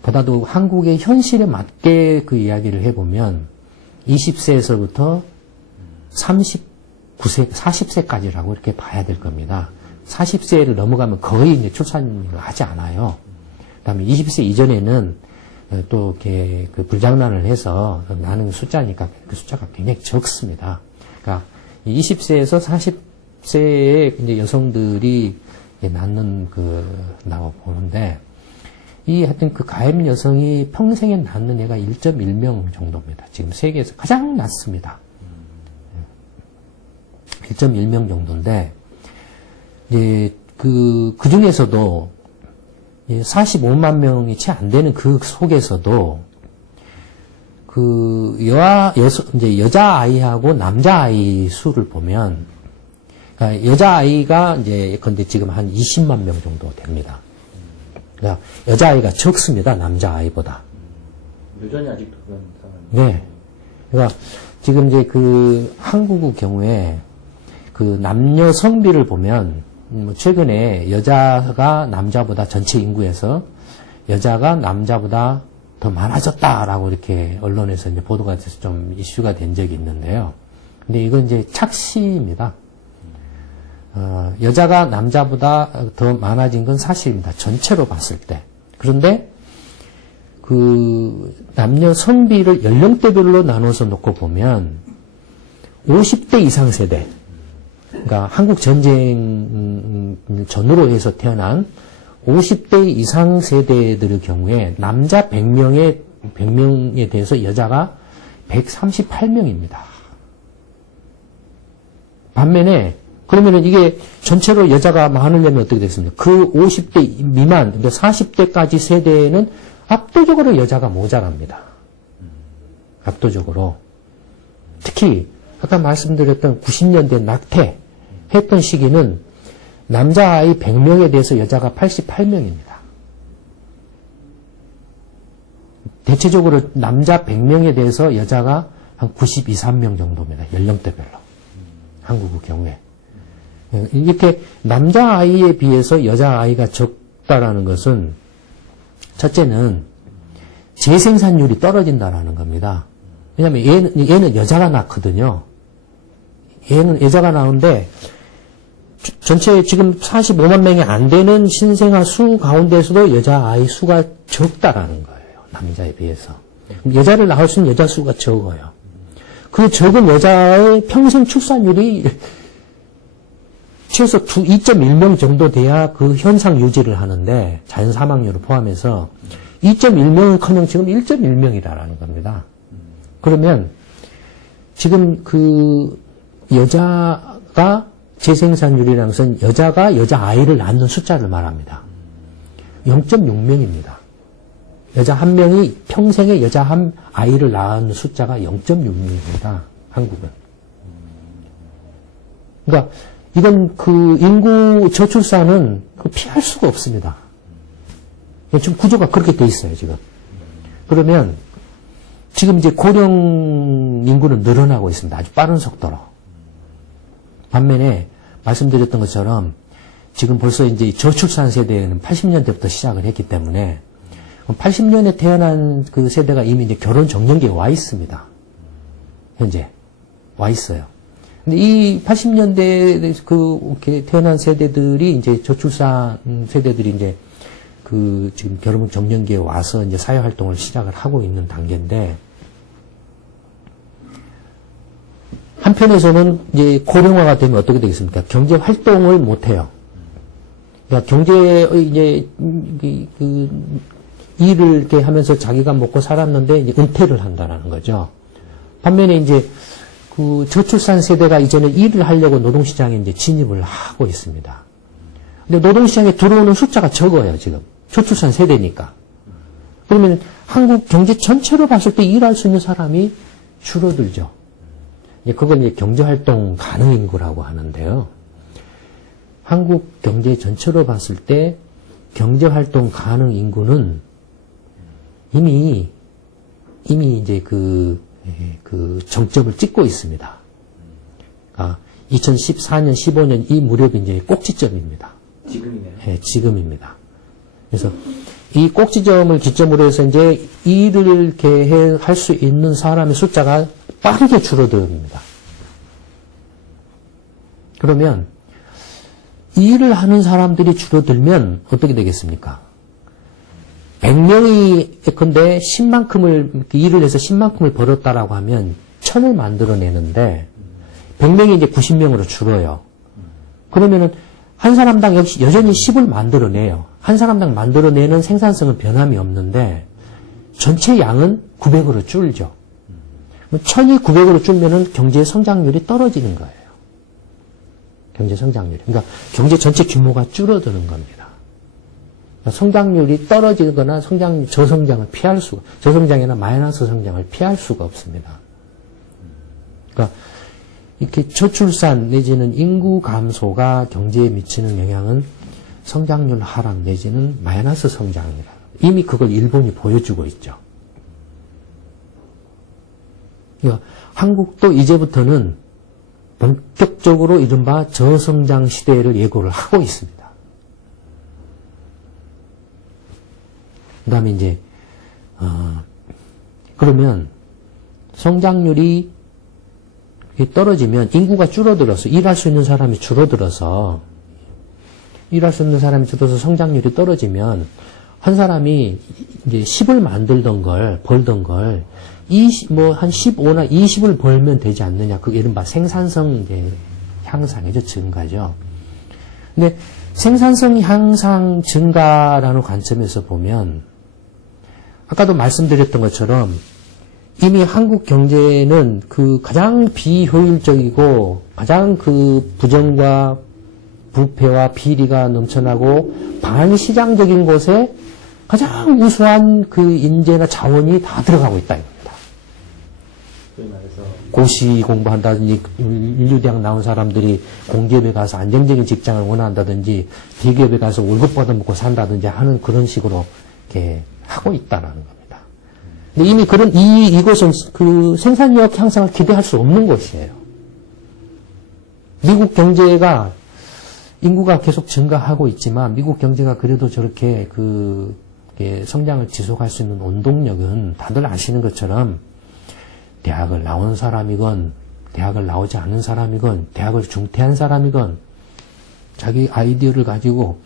보다도 한국의 현실에 맞게 그 이야기를 해보면 20세에서부터 39세, 40세까지라고 이렇게 봐야 될 겁니다. 40세를 넘어가면 거의 이제 출산을 하지 않아요. 그 다음에 20세 이전에는 또 이렇게 불장난을 해서 나는 숫자니까 그 숫자가 굉장히 적습니다. 그러니까 20세에서 40세의 이제 여성들이 낳는 나고 보는데 하여튼 가임 여성이 평생에 낳는 애가 1.1명 정도입니다. 지금 세계에서 가장 낮습니다. 1.1명 정도인데, 이제 그 중에서도 45만 명이 채 안 되는 그 속에서도 이제 여자아이하고 남자아이 수를 보면, 그러니까 여자아이가 이제 예컨대 지금 한 20만 명 정도 됩니다. 그러니까 여자아이가 적습니다. 남자아이보다. 여전히 아직도 그런 상황이에요. 네. 그러니까 지금 이제 한국의 경우에 남녀 성비를 보면 최근에 여자가 남자보다 전체 인구에서 여자가 남자보다 더 많아졌다라고 이렇게 언론에서 이제 보도가 돼서 좀 이슈가 된 적이 있는데요. 근데 이건 이제 착시입니다. 여자가 남자보다 더 많아진 건 사실입니다. 전체로 봤을 때. 그런데 남녀 성비를 연령대별로 나눠서 놓고 보면 50대 이상 세대, 그러니까 한국 전쟁 전후로 해서 태어난 50대 이상 세대들의 경우에 남자 100명에 대해서 여자가 138명입니다. 반면에 그러면은 이게 전체로 여자가 많으려면 어떻게 됐습니까? 그 50대 미만, 그러니까 40대까지 세대에는 압도적으로 여자가 모자랍니다. 압도적으로. 특히 아까 말씀드렸던 90년대 낙태했던 시기는 남자아이 100명에 대해서 여자가 88명입니다. 대체적으로 남자 100명에 대해서 여자가 한 92, 3명 정도입니다. 연령대별로. 한국의 경우에. 이렇게 남자아이에 비해서 여자아이가 적다라는 것은 첫째는 재생산율이 떨어진다라는 겁니다. 왜냐하면 얘는 여자가 낳거든요. 얘는 여자가 낳은데 전체 지금 45만 명이 안 되는 신생아 수 가운데서도 여자아이 수가 적다라는 거예요. 남자에 비해서. 여자를 낳을 수 있는 여자 수가 적어요. 그 적은 여자의 평생 출산율이 최소 2.1명 정도 돼야 그 현상 유지를 하는데 자연 사망률을 포함해서 2.1명은 커녕 지금 1.1명이라는 겁니다. 그러면 지금 그 여자가 재생산율이라는 것은 여자가 여자아이를 낳는 숫자를 말합니다. 0.6명입니다. 여자 한 명이 평생에 여자 한 아이를 낳은 숫자가 0.6명입니다. 한국은. 그러니까 이건 그 인구 저출산은 피할 수가 없습니다. 지금 구조가 그렇게 돼 있어요, 지금. 그러면 지금 이제 고령 인구는 늘어나고 있습니다. 아주 빠른 속도로. 반면에 말씀드렸던 것처럼 지금 벌써 이제 저출산 세대는 80년대부터 시작을 했기 때문에 80년에 태어난 그 세대가 이미 이제 결혼 정년기에 와 있습니다. 현재. 와 있어요. 근데 이 80년대 이렇게 태어난 세대들이 이제 저출산 세대들이 이제 그 지금 결혼 정년기에 와서 이제 사회 활동을 시작을 하고 있는 단계인데 한편에서는 이제 고령화가 되면 어떻게 되겠습니까? 경제 활동을 못 해요. 그러니까 경제의 이제 그 일을 이렇게 하면서 자기가 먹고 살았는데 이제 은퇴를 한다라는 거죠. 반면에 이제 그 저출산 세대가 이제는 일을 하려고 노동시장에 이제 진입을 하고 있습니다. 근데 노동시장에 들어오는 숫자가 적어요, 지금. 저출산 세대니까. 그러면 한국 경제 전체로 봤을 때 일할 수 있는 사람이 줄어들죠. 그걸 이제 경제활동 가능 인구라고 하는데요. 한국 경제 전체로 봤을 때 경제활동 가능 인구는 이미 이제 그 정점을 찍고 있습니다. 2014년, 15년 이 무렵이 이제 꼭지점입니다. 지금이네요. 네, 지금입니다. 그래서 이 꼭지점을 기점으로 해서 이제 일을 이렇게 할 수 있는 사람의 숫자가 빠르게 줄어듭니다. 그러면 일을 하는 사람들이 줄어들면 어떻게 되겠습니까? 100명이 예컨대 10만큼을 일을 해서 10만큼을 벌었다라고 하면 1000을 만들어내는데 100명이 이제 90명으로 줄어요. 그러면은 한 사람당 역시 여전히 10을 만들어내요. 한 사람당 만들어내는 생산성은 변함이 없는데 전체 양은 900으로 줄죠. 1000이 900으로 줄면은 경제 성장률이 떨어지는 거예요. 경제 성장률이. 그러니까 경제 전체 규모가 줄어드는 겁니다. 성장률이 떨어지거나 저성장을 피할 수가, 저성장이나 마이너스 성장을 피할 수가 없습니다. 그러니까 이렇게 저출산 내지는 인구 감소가 경제에 미치는 영향은 성장률 하락 내지는 마이너스 성장이라. 이미 그걸 일본이 보여주고 있죠. 그러니까 한국도 이제부터는 본격적으로 이른바 저성장 시대를 예고를 하고 있습니다. 그 다음에 이제, 그러면 성장률이 떨어지면 인구가 줄어들어서 일할 수 있는 사람이 줄어들어서 성장률이 떨어지면 한 사람이 이제 10을 만들던 걸, 벌던 걸, 한 15나 20을 벌면 되지 않느냐. 그게 이른바 생산성 이제 향상이죠. 증가죠. 근데 생산성 향상 증가라는 관점에서 보면 아까도 말씀드렸던 것처럼 이미 한국 경제는 그 가장 비효율적이고 가장 그 부정과 부패와 비리가 넘쳐나고 반시장적인 곳에 가장 우수한 그 인재나 자원이 다 들어가고 있다 이겁니다. 고시 공부한다든지 인류대학 나온 사람들이 공기업에 가서 안정적인 직장을 원한다든지 대기업에 가서 월급 받아먹고 산다든지 하는 그런 식으로 이렇게 하고 있다라는 겁니다. 근데 이미 이것은 그 생산력 향상을 기대할 수 없는 것이에요. 미국 경제가 인구가 계속 증가하고 있지만 미국 경제가 그래도 저렇게 성장을 지속할 수 있는 원동력은 다들 아시는 것처럼 대학을 나온 사람이건 대학을 나오지 않은 사람이건 대학을 중퇴한 사람이건 자기 아이디어를 가지고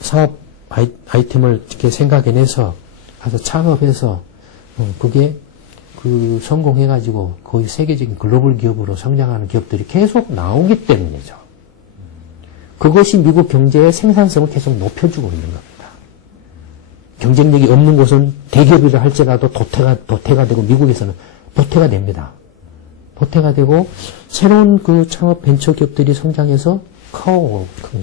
사업 아이템을 이렇게 생각해내서 가서 창업해서 그게 성공해가지고 거의 세계적인 글로벌 기업으로 성장하는 기업들이 계속 나오기 때문이죠. 그것이 미국 경제의 생산성을 계속 높여주고 있는 겁니다. 경쟁력이 없는 곳은 대기업이라 할지라도 도태가 되고 미국에서는 도태가 됩니다. 도태가 되고 새로운 그 창업 벤처 기업들이 성장해서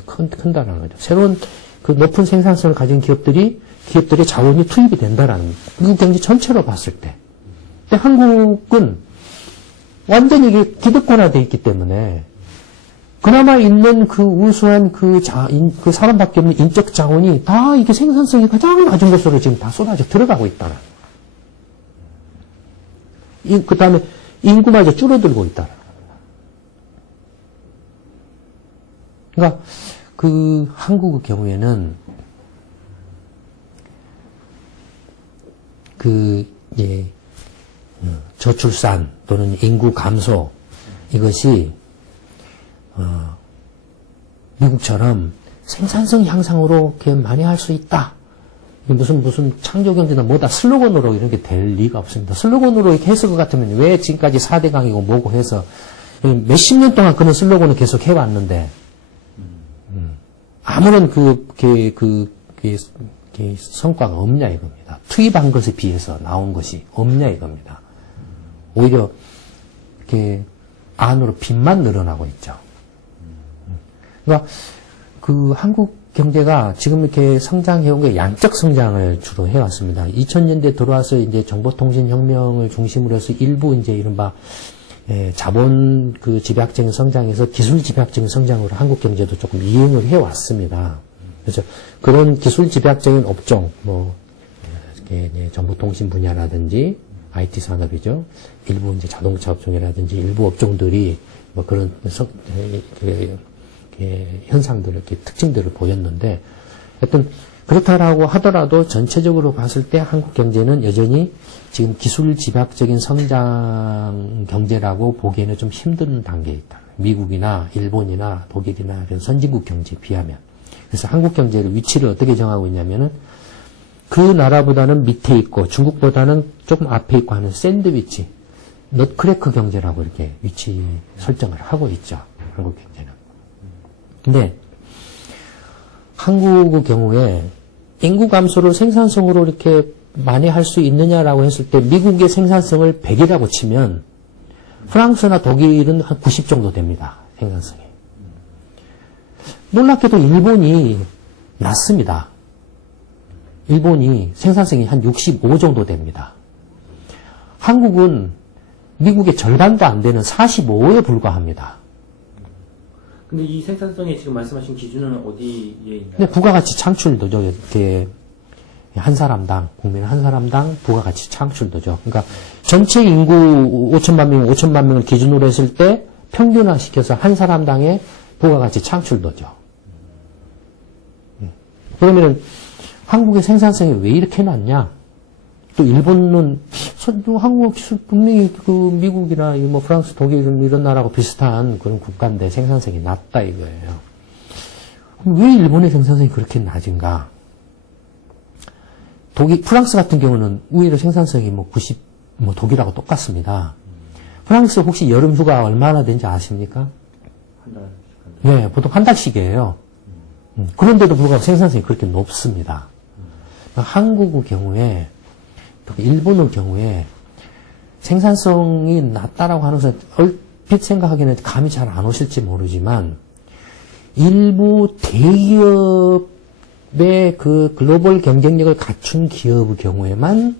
큰다라는 거죠. 새로운 그 높은 생산성을 가진 기업들의 자원이 투입이 된다라는 거죠. 미국 경제 전체로 봤을 때. 근데 한국은 완전히 이게 기득권화되어 있기 때문에 그나마 있는 그 우수한 그 사람밖에 없는 인적 자원이 다 이게 생산성이 가장 낮은 곳으로 지금 다 쏟아져 들어가고 있다는. 그 다음에 인구마저 줄어들고 있다는. 그러니까 그 한국의 경우에는 저출산 또는 인구 감소 이것이 미국처럼 생산성 향상으로 이렇게 많이 할 수 있다. 무슨 창조경제나 뭐다 슬로건으로 이런 게 될 리가 없습니다. 슬로건으로 이렇게 했을 것 같으면 왜 지금까지 4대 강이고 뭐고 해서 몇십 년 동안 그런 슬로건을 계속 해왔는데 아무런 성과가 없냐 이겁니다. 투입한 것에 비해서 나온 것이 없냐 이겁니다. 오히려 이렇게 안으로 빚만 늘어나고 있죠. 그러니까 그 한국 경제가 지금 이렇게 성장해온 게 양적 성장을 주로 해왔습니다. 2000년대 들어와서 이제 정보통신혁명을 중심으로 해서 일부 이제 이른바 자본 그 집약적인 성장에서 기술 집약적인 성장으로 한국 경제도 조금 이행을 해왔습니다. 그래서 그런 기술 집약적인 업종, 정보통신 분야라든지 IT 산업이죠. 일부 이제 자동차 업종이라든지 일부 업종들이 그런 현상들, 이렇게 특징들을 보였는데, 하여튼, 그렇다라고 하더라도 전체적으로 봤을 때 한국 경제는 여전히 지금 기술 집약적인 성장 경제라고 보기에는 좀 힘든 단계에 있다. 미국이나 일본이나 독일이나 이런 선진국 경제에 비하면. 그래서 한국 경제의 위치를 어떻게 정하고 있냐면은 그 나라보다는 밑에 있고 중국보다는 조금 앞에 있고 하는 샌드위치, 넛크래커 경제라고 이렇게 위치 설정을 하고 있죠. 한국 경제는. 근데 한국의 경우에 인구 감소를 생산성으로 이렇게 많이 할 수 있느냐라고 했을 때 미국의 생산성을 100이라고 치면 프랑스나 독일은 한 90 정도 됩니다. 생산성이. 놀랍게도 일본이 낮습니다. 일본이 생산성이 한 65 정도 됩니다. 한국은 미국의 절반도 안 되는 45에 불과합니다. 근데 이 생산성에 지금 말씀하신 기준은 어디에 있나요? 근데 부가가치 창출도죠. 이렇게 한 사람당, 국민 한 사람당 부가가치 창출도죠. 그러니까 전체 인구 5천만 명을 기준으로 했을 때 평균화시켜서 한 사람당의 부가가치 창출도죠. 그러면은 한국의 생산성이 왜 이렇게 낮냐? 또 일본은 한국 분명히 그 미국이나 프랑스, 독일 이런 나라하고 비슷한 그런 국가인데 생산성이 낮다 이거예요. 왜 일본의 생산성이 그렇게 낮은가? 프랑스 같은 경우는 의외로 생산성이 90, 독일하고 똑같습니다. 프랑스 혹시 여름 휴가 얼마나 된지 아십니까? 한 달. 네, 보통 한 달씩이에요. 그런데도 불구하고 생산성이 그렇게 높습니다. 한국의 경우에, 일본의 경우에 생산성이 낮다라고 하는 것은 얼핏 생각하기에는 감이 잘 안 오실지 모르지만 일부 대기업의 그 글로벌 경쟁력을 갖춘 기업의 경우에만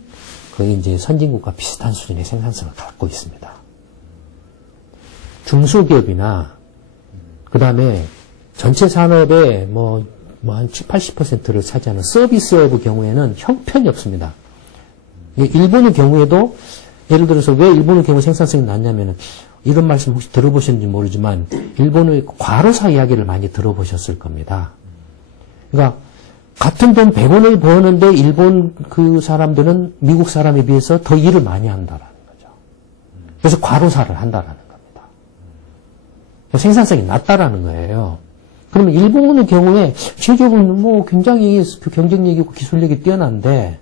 거의 이제 선진국과 비슷한 수준의 생산성을 갖고 있습니다. 중소기업이나 그 다음에 전체 산업의 한 70, 80%를 차지하는 서비스업의 경우에는 형편이 없습니다. 일본의 경우에도 예를 들어서 왜 일본의 경우 생산성이 낮냐면은 이런 말씀 혹시 들어보셨는지 모르지만 일본의 과로사 이야기를 많이 들어보셨을 겁니다. 그러니까 같은 돈 100원을 버는데 일본 그 사람들은 미국 사람에 비해서 더 일을 많이 한다라는 거죠. 그래서 과로사를 한다라는 겁니다. 생산성이 낮다라는 거예요. 그러면 일본의 경우에 제조업은 뭐 굉장히 경쟁력이고 기술력이 뛰어난데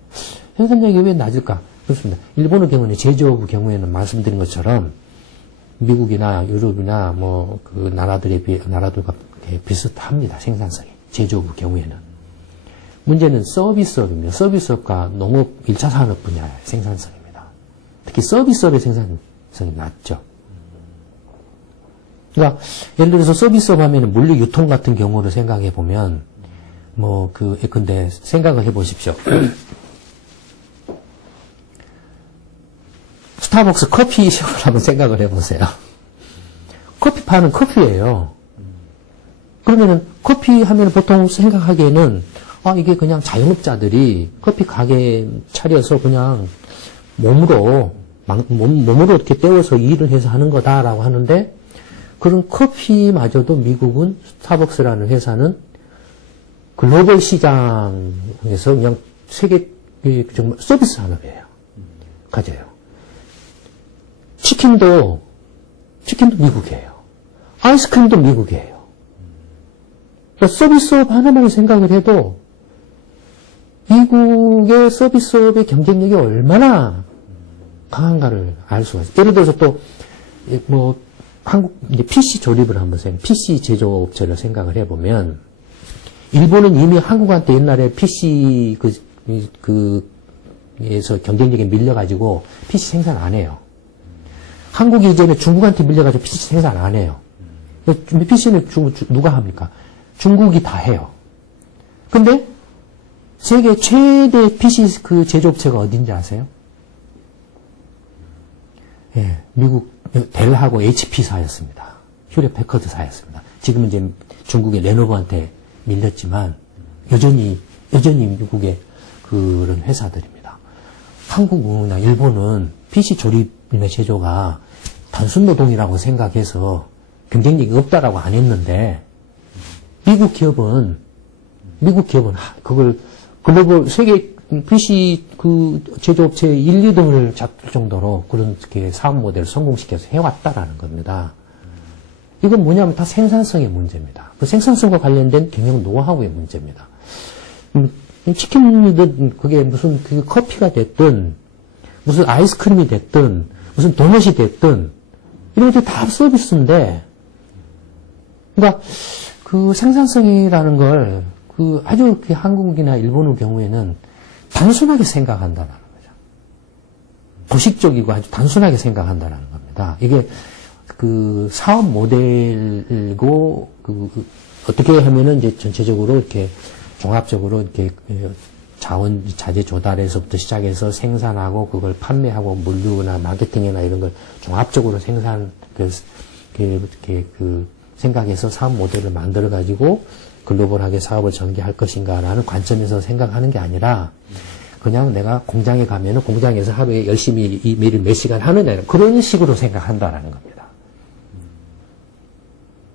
생산력이 왜 낮을까? 그렇습니다. 일본의 경우는 제조업의 경우에는 말씀드린 것처럼 미국이나 유럽이나 뭐 그 나라들과 비슷합니다. 생산성이. 제조업의 경우에는. 문제는 서비스업입니다. 서비스업과 농업 1차 산업 분야의 생산성입니다. 특히 서비스업의 생산성이 낮죠. 그러니까 예를 들어서 서비스업 하면 물류 유통 같은 경우를 생각해 보면 뭐 근데 생각을 해 보십시오. 스타벅스 커피숍을 한번 생각을 해 보세요. 커피 파는 커피예요. 그러면은 커피 하면 보통 생각하기에는 이게 그냥 자영업자들이 커피 가게 차려서 그냥 몸으로 이렇게 때워서 일을 해서 하는 거다라고 하는데 그런 커피마저도 미국은 스타벅스라는 회사는 글로벌 시장에서 그냥 세계 정말 서비스 산업이에요. 가져요. 치킨도 미국이에요. 아이스크림도 미국이에요. 그러니까 서비스업 하나만 생각을 해도 미국의 서비스업의 경쟁력이 얼마나 강한가를 알 수가 있어요. 예를 들어서 또 한국 이제 PC 조립을 한번 PC 제조업체를 생각을 해보면 일본은 이미 한국한테 옛날에 PC 에서 경쟁력에 밀려가지고 PC 생산 안 해요. 한국이 이제는 중국한테 밀려가지고 PC 생산 안 해요. PC는 누가 합니까? 중국이 다 해요. 근데 세계 최대 PC 제조업체가 어딘지 아세요? 예, 미국 델하고 HP사였습니다. 휴렛 패커드사였습니다. 지금은 이제 중국의 레노버한테 밀렸지만 여전히 미국의 그런 회사들입니다. 한국이나 일본은 PC 조립의 제조가 단순 노동이라고 생각해서 경쟁력이 없다라고 안 했는데 미국 기업은 그걸 글로벌 세계 PC 제조업체 1, 2등을 잡을 정도로 그런 사업 모델을 성공시켜서 해왔다라는 겁니다. 이건 뭐냐면 다 생산성의 문제입니다. 그 생산성과 관련된 경영 노하우의 문제입니다. 치킨이든 그게 무슨 커피가 됐든 무슨 아이스크림이 됐든 무슨 도넛이 됐든 이런 것들이 다 서비스인데 그러니까 그 생산성이라는 걸 아주 한국이나 일본의 경우에는 단순하게 생각한다는 거죠. 도식적이고 아주 단순하게 생각한다는 겁니다. 이게 사업 모델이고 어떻게 하면은 이제 전체적으로 이렇게 종합적으로 이렇게 자재 조달에서부터 시작해서 생산하고 그걸 판매하고 물류나 마케팅이나 이런 걸 종합적으로 생각해서 사업 모델을 만들어 가지고 글로벌하게 사업을 전개할 것인가라는 관점에서 생각하는 게 아니라 그냥 내가 공장에 가면은 공장에서 하루에 열심히 매일 몇 시간 하느냐 그런 식으로 생각한다라는 겁니다.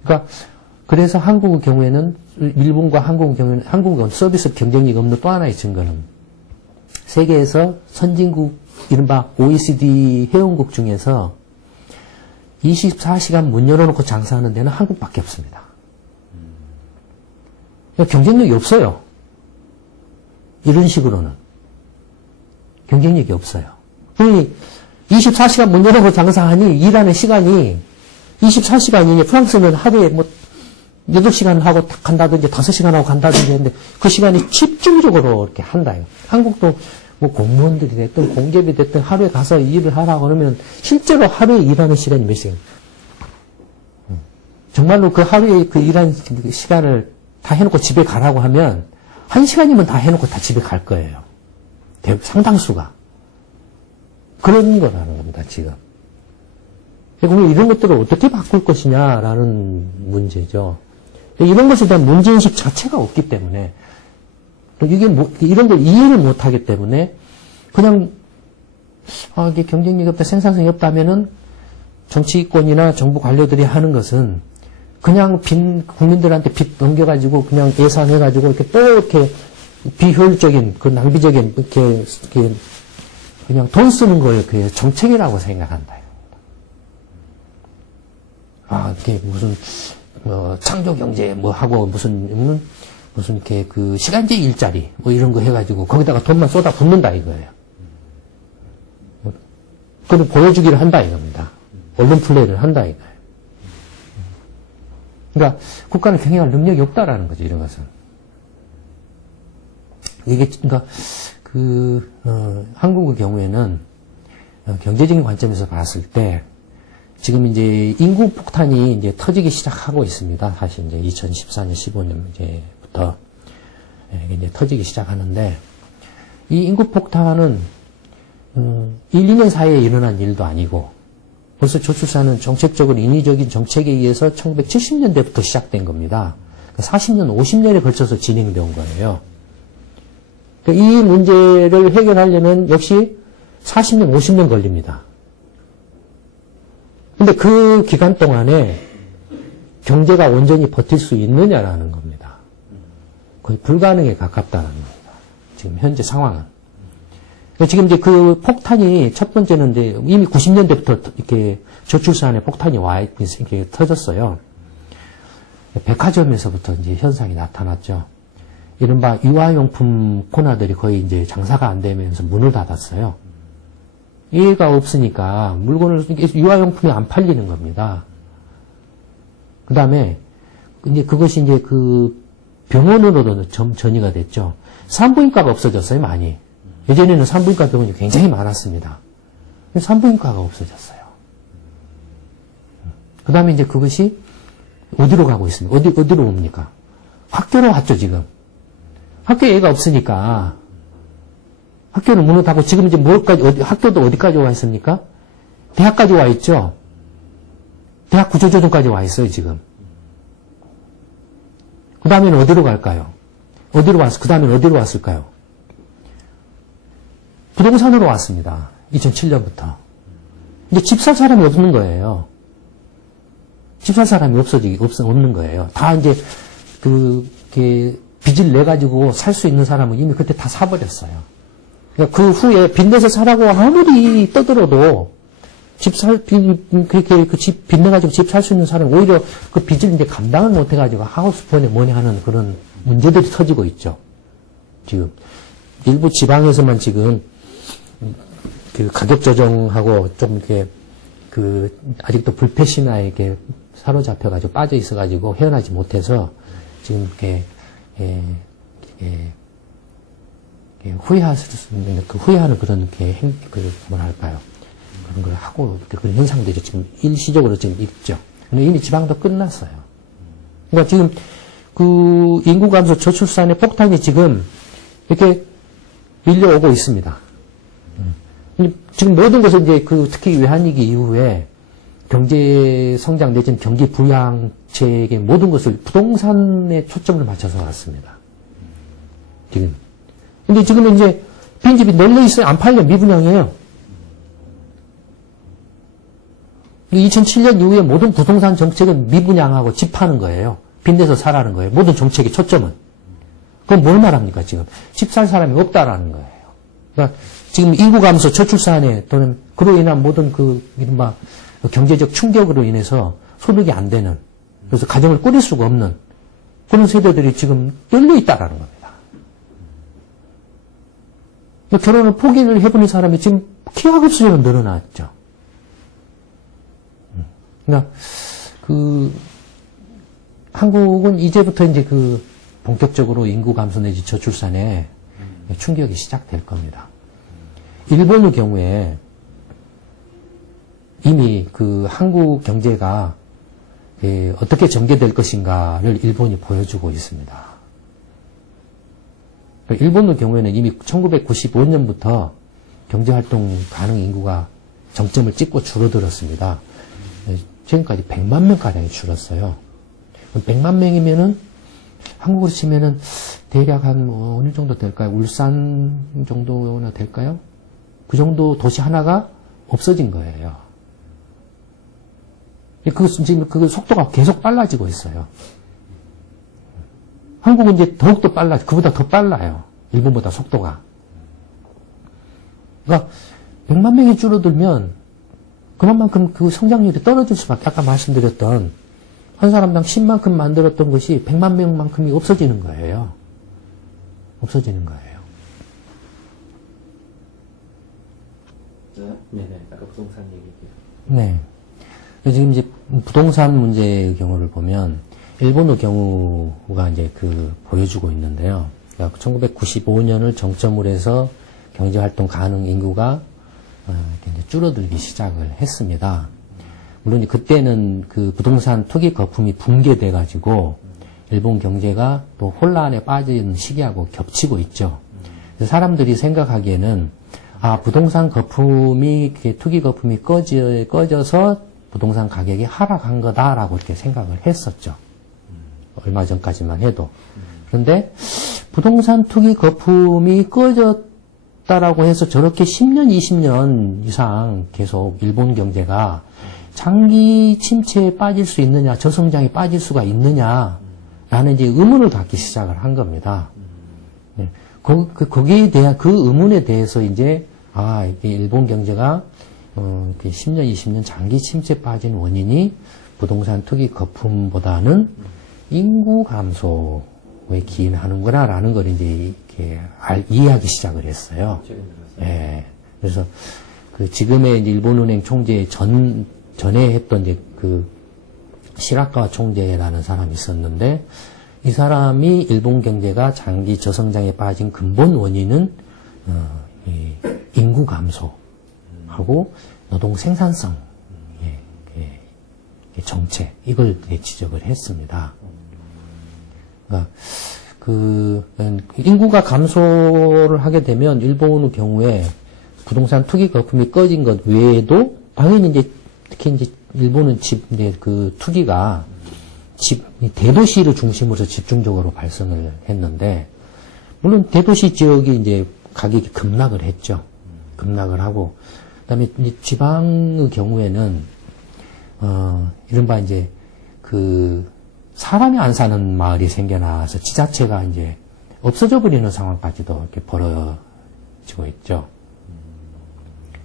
그러니까 그래서 한국의 경우에는 일본과 한국의 경우에는 한국은 서비스 경쟁력이 없는 또 하나의 증거는 세계에서 선진국 이른바 OECD 회원국 중에서 24시간 문 열어놓고 장사하는 데는 한국밖에 없습니다. 경쟁력이 없어요. 이런 식으로는. 경쟁력이 없어요. 24시간 문 열어놓고 장사하니 일하는 시간이 24시간이니 프랑스는 하루에 8시간 하고 간다든지 5시간 하고 간다든지 했는데 그 시간이 집중적으로 이렇게 한다. 한국도 공무원들이 됐든 공기업이 됐든 하루에 가서 일을 하라고 그러면 실제로 하루에 일하는 시간이 몇 시간? 정말로 그 하루에 그 일하는 시간을 다 해놓고 집에 가라고 하면 1시간이면 다 해놓고 다 집에 갈 거예요. 상당수가. 그런 거라는 겁니다, 지금. 그러면 이런 것들을 어떻게 바꿀 것이냐라는 문제죠. 이런 것에 대한 문제인식 자체가 없기 때문에 이게 이런 걸 이해를 못하기 때문에 그냥 이게 경쟁력이 없다, 생산성이 없다면은 정치권이나 정부 관료들이 하는 것은 그냥 국민들한테 빚 넘겨가지고 그냥 예산해가지고 이렇게 또 이렇게 비효율적인 그 낭비적인 이렇게 그냥 돈 쓰는 거예요. 그게 정책이라고 생각한다. 이게 무슨 창조 경제 뭐 하고 무슨 이렇게 그 시간제 일자리 뭐 이런 거 해가지고 거기다가 돈만 쏟아 붓는다 이거예요. 그걸 보여주기를 한다 이겁니다. 언론 플레이를 한다 이거예요. 그러니까 국가는 경영할 능력이 없다라는 거죠. 이런 것은. 이게 그러니까 한국의 경우에는 경제적인 관점에서 봤을 때 지금 이제 인구 폭탄이 이제 터지기 시작하고 있습니다. 사실 이제 2014년, 15년 이제부터 이제 터지기 시작하는데 이 인구 폭탄은 1, 2년 사이에 일어난 일도 아니고 벌써 저출산은 정책적으로 인위적인 정책에 의해서 1970년대부터 시작된 겁니다. 40년, 50년에 걸쳐서 진행되어 거예요. 이 문제를 해결하려면 역시 40년, 50년 걸립니다. 근데 그 기간 동안에 경제가 온전히 버틸 수 있느냐라는 겁니다. 거의 불가능에 가깝다는 겁니다. 지금 현재 상황은. 지금 이제 그 폭탄이 첫 번째는 이제 이미 90년대부터 이렇게 저출산의 폭탄이 이렇게 터졌어요. 백화점에서부터 이제 현상이 나타났죠. 이른바 유아용품 코너들이 거의 이제 장사가 안 되면서 문을 닫았어요. 이해가 없으니까 유아용품이 안 팔리는 겁니다. 그 다음에 이제 그것이 이제 그 병원으로도 전이가 됐죠. 산부인과가 없어졌어요, 많이. 예전에는 산부인과 병원이 굉장히 많았습니다. 산부인과가 없어졌어요. 그 다음에 이제 그것이 어디로 가고 있습니까? 어디로 옵니까? 학교로 왔죠, 지금. 학교에 애가 없으니까. 학교는 문을 닫고 지금 이제 학교도 어디까지 와 있습니까? 대학까지 와 있죠? 대학 구조조정까지 와 있어요, 지금. 그 다음에는 어디로 갈까요? 그 다음에는 어디로 왔을까요? 부동산으로 왔습니다. 2007년부터. 이제 집 살 사람이 없는 거예요. 집 살 사람이 없는 거예요. 다 이제, 빚을 내가지고 살 수 있는 사람은 이미 그때 다 사버렸어요. 그러니까 그 후에 빚내서 사라고 아무리 떠들어도 빚 내가지고 집 살 수 있는 사람은 오히려 그 빚을 이제 감당을 못 해가지고 하우스폰에 뭐냐 하는 그런 문제들이 터지고 있죠. 지금. 일부 지방에서만 지금 그 가격 조정하고 좀 이렇게 아직도 불패 신화에 이렇게 사로잡혀가지고 빠져 있어가지고 헤어나지 못해서 지금 이렇게 후회하는 그런 뭐랄까요. 그런 걸 하고, 그런 현상들이 지금 일시적으로 지금 있죠. 근데 이미 지방도 끝났어요. 그러니까 지금 인구 감소 저출산의 폭탄이 지금 이렇게 밀려오고 있습니다. 지금 모든 것은 이제 특히 외환위기 이후에 경제 성장 내지는 경기 부양책의 모든 것을 부동산에 초점을 맞춰서 왔습니다. 지금. 근데 지금은 이제 빈집이 널려 있어요. 안 팔려. 미분양이에요. 2007년 이후에 모든 부동산 정책은 미분양하고 집 파는 거예요. 빚내서 사라는 거예요. 모든 정책의 초점은. 그건 뭘 말합니까, 지금? 집 살 사람이 없다라는 거예요. 그러니까 지금 인구 감소, 저출산에 또는 그로 인한 모든 이른바 경제적 충격으로 인해서 소득이 안 되는, 그래서 가정을 꾸릴 수가 없는 그런 세대들이 지금 널려 있다라는 겁니다. 결혼을 포기를 해보는 사람이 지금 기하급수적으로 늘어났죠. 그러니까 한국은 이제부터 이제 본격적으로 인구 감소 내지 저출산에 충격이 시작될 겁니다. 일본의 경우에 이미 한국 경제가 어떻게 전개될 것인가를 일본이 보여주고 있습니다. 일본의 경우에는 이미 1995년부터 경제활동 가능 인구가 정점을 찍고 줄어들었습니다. 지금까지 100만 명가량이 줄었어요. 100만 명이면은, 한국으로 치면은, 대략 어느 정도 될까요? 울산 정도나 될까요? 그 정도 도시 하나가 없어진 거예요. 지금 그 속도가 계속 빨라지고 있어요. 한국은 이제 더욱더 그보다 더 빨라요. 일본보다 속도가. 그러니까 100만 명이 줄어들면 그만큼 그 성장률이 떨어질 수밖에, 아까 말씀드렸던 한 사람당 10만큼 만들었던 것이 100만 명만큼이 없어지는 거예요. 없어지는 거예요. 네네. 아까 부동산 얘기했죠. 네. 지금 이제 부동산 문제의 경우를 보면 일본의 경우가 이제 보여주고 있는데요. 그러니까 1995년을 정점으로 해서 경제활동 가능 인구가 이제 줄어들기 시작을 했습니다. 물론 그때는 그 부동산 투기 거품이 붕괴돼가지고 일본 경제가 또 혼란에 빠진 시기하고 겹치고 있죠. 그래서 사람들이 생각하기에는 부동산 거품이, 투기 거품이 꺼져서 부동산 가격이 하락한 거다라고 이렇게 생각을 했었죠. 얼마 전까지만 해도. 그런데 부동산 투기 거품이 꺼졌다라고 해서 저렇게 10년, 20년 이상 계속 일본 경제가 장기 침체에 빠질 수 있느냐, 저성장에 빠질 수가 있느냐라는 이제 의문을 갖기 시작을 한 겁니다. 네. 거기에 대한 그 의문에 대해서 이제 이게 일본 경제가 10년, 20년 장기 침체에 빠진 원인이 부동산 투기 거품보다는 인구 감소에 기인하는구나라는 걸 이제 이렇게 이해하기 시작을 했어요. 예. 그래서 지금의 이제 일본은행 총재 전에 했던 이제 시라카와 총재라는 사람이 있었는데, 이 사람이 일본 경제가 장기 저성장에 빠진 근본 원인은 이 인구 감소하고 노동 생산성 정책, 이걸 지적을 했습니다. 그러니까 인구가 감소를 하게 되면 일본의 경우에 부동산 투기 거품이 꺼진 것 외에도 당연히 이제 특히 이제 일본은 투기가 대도시를 중심으로 집중적으로 발생을 했는데, 물론 대도시 지역이 이제 가격이 급락을 했죠. 급락을 하고, 그다음에 이제 지방의 경우에는 이른바 이제 사람이 안 사는 마을이 생겨나서 지자체가 이제 없어져 버리는 상황까지도 이렇게 벌어지고 있죠.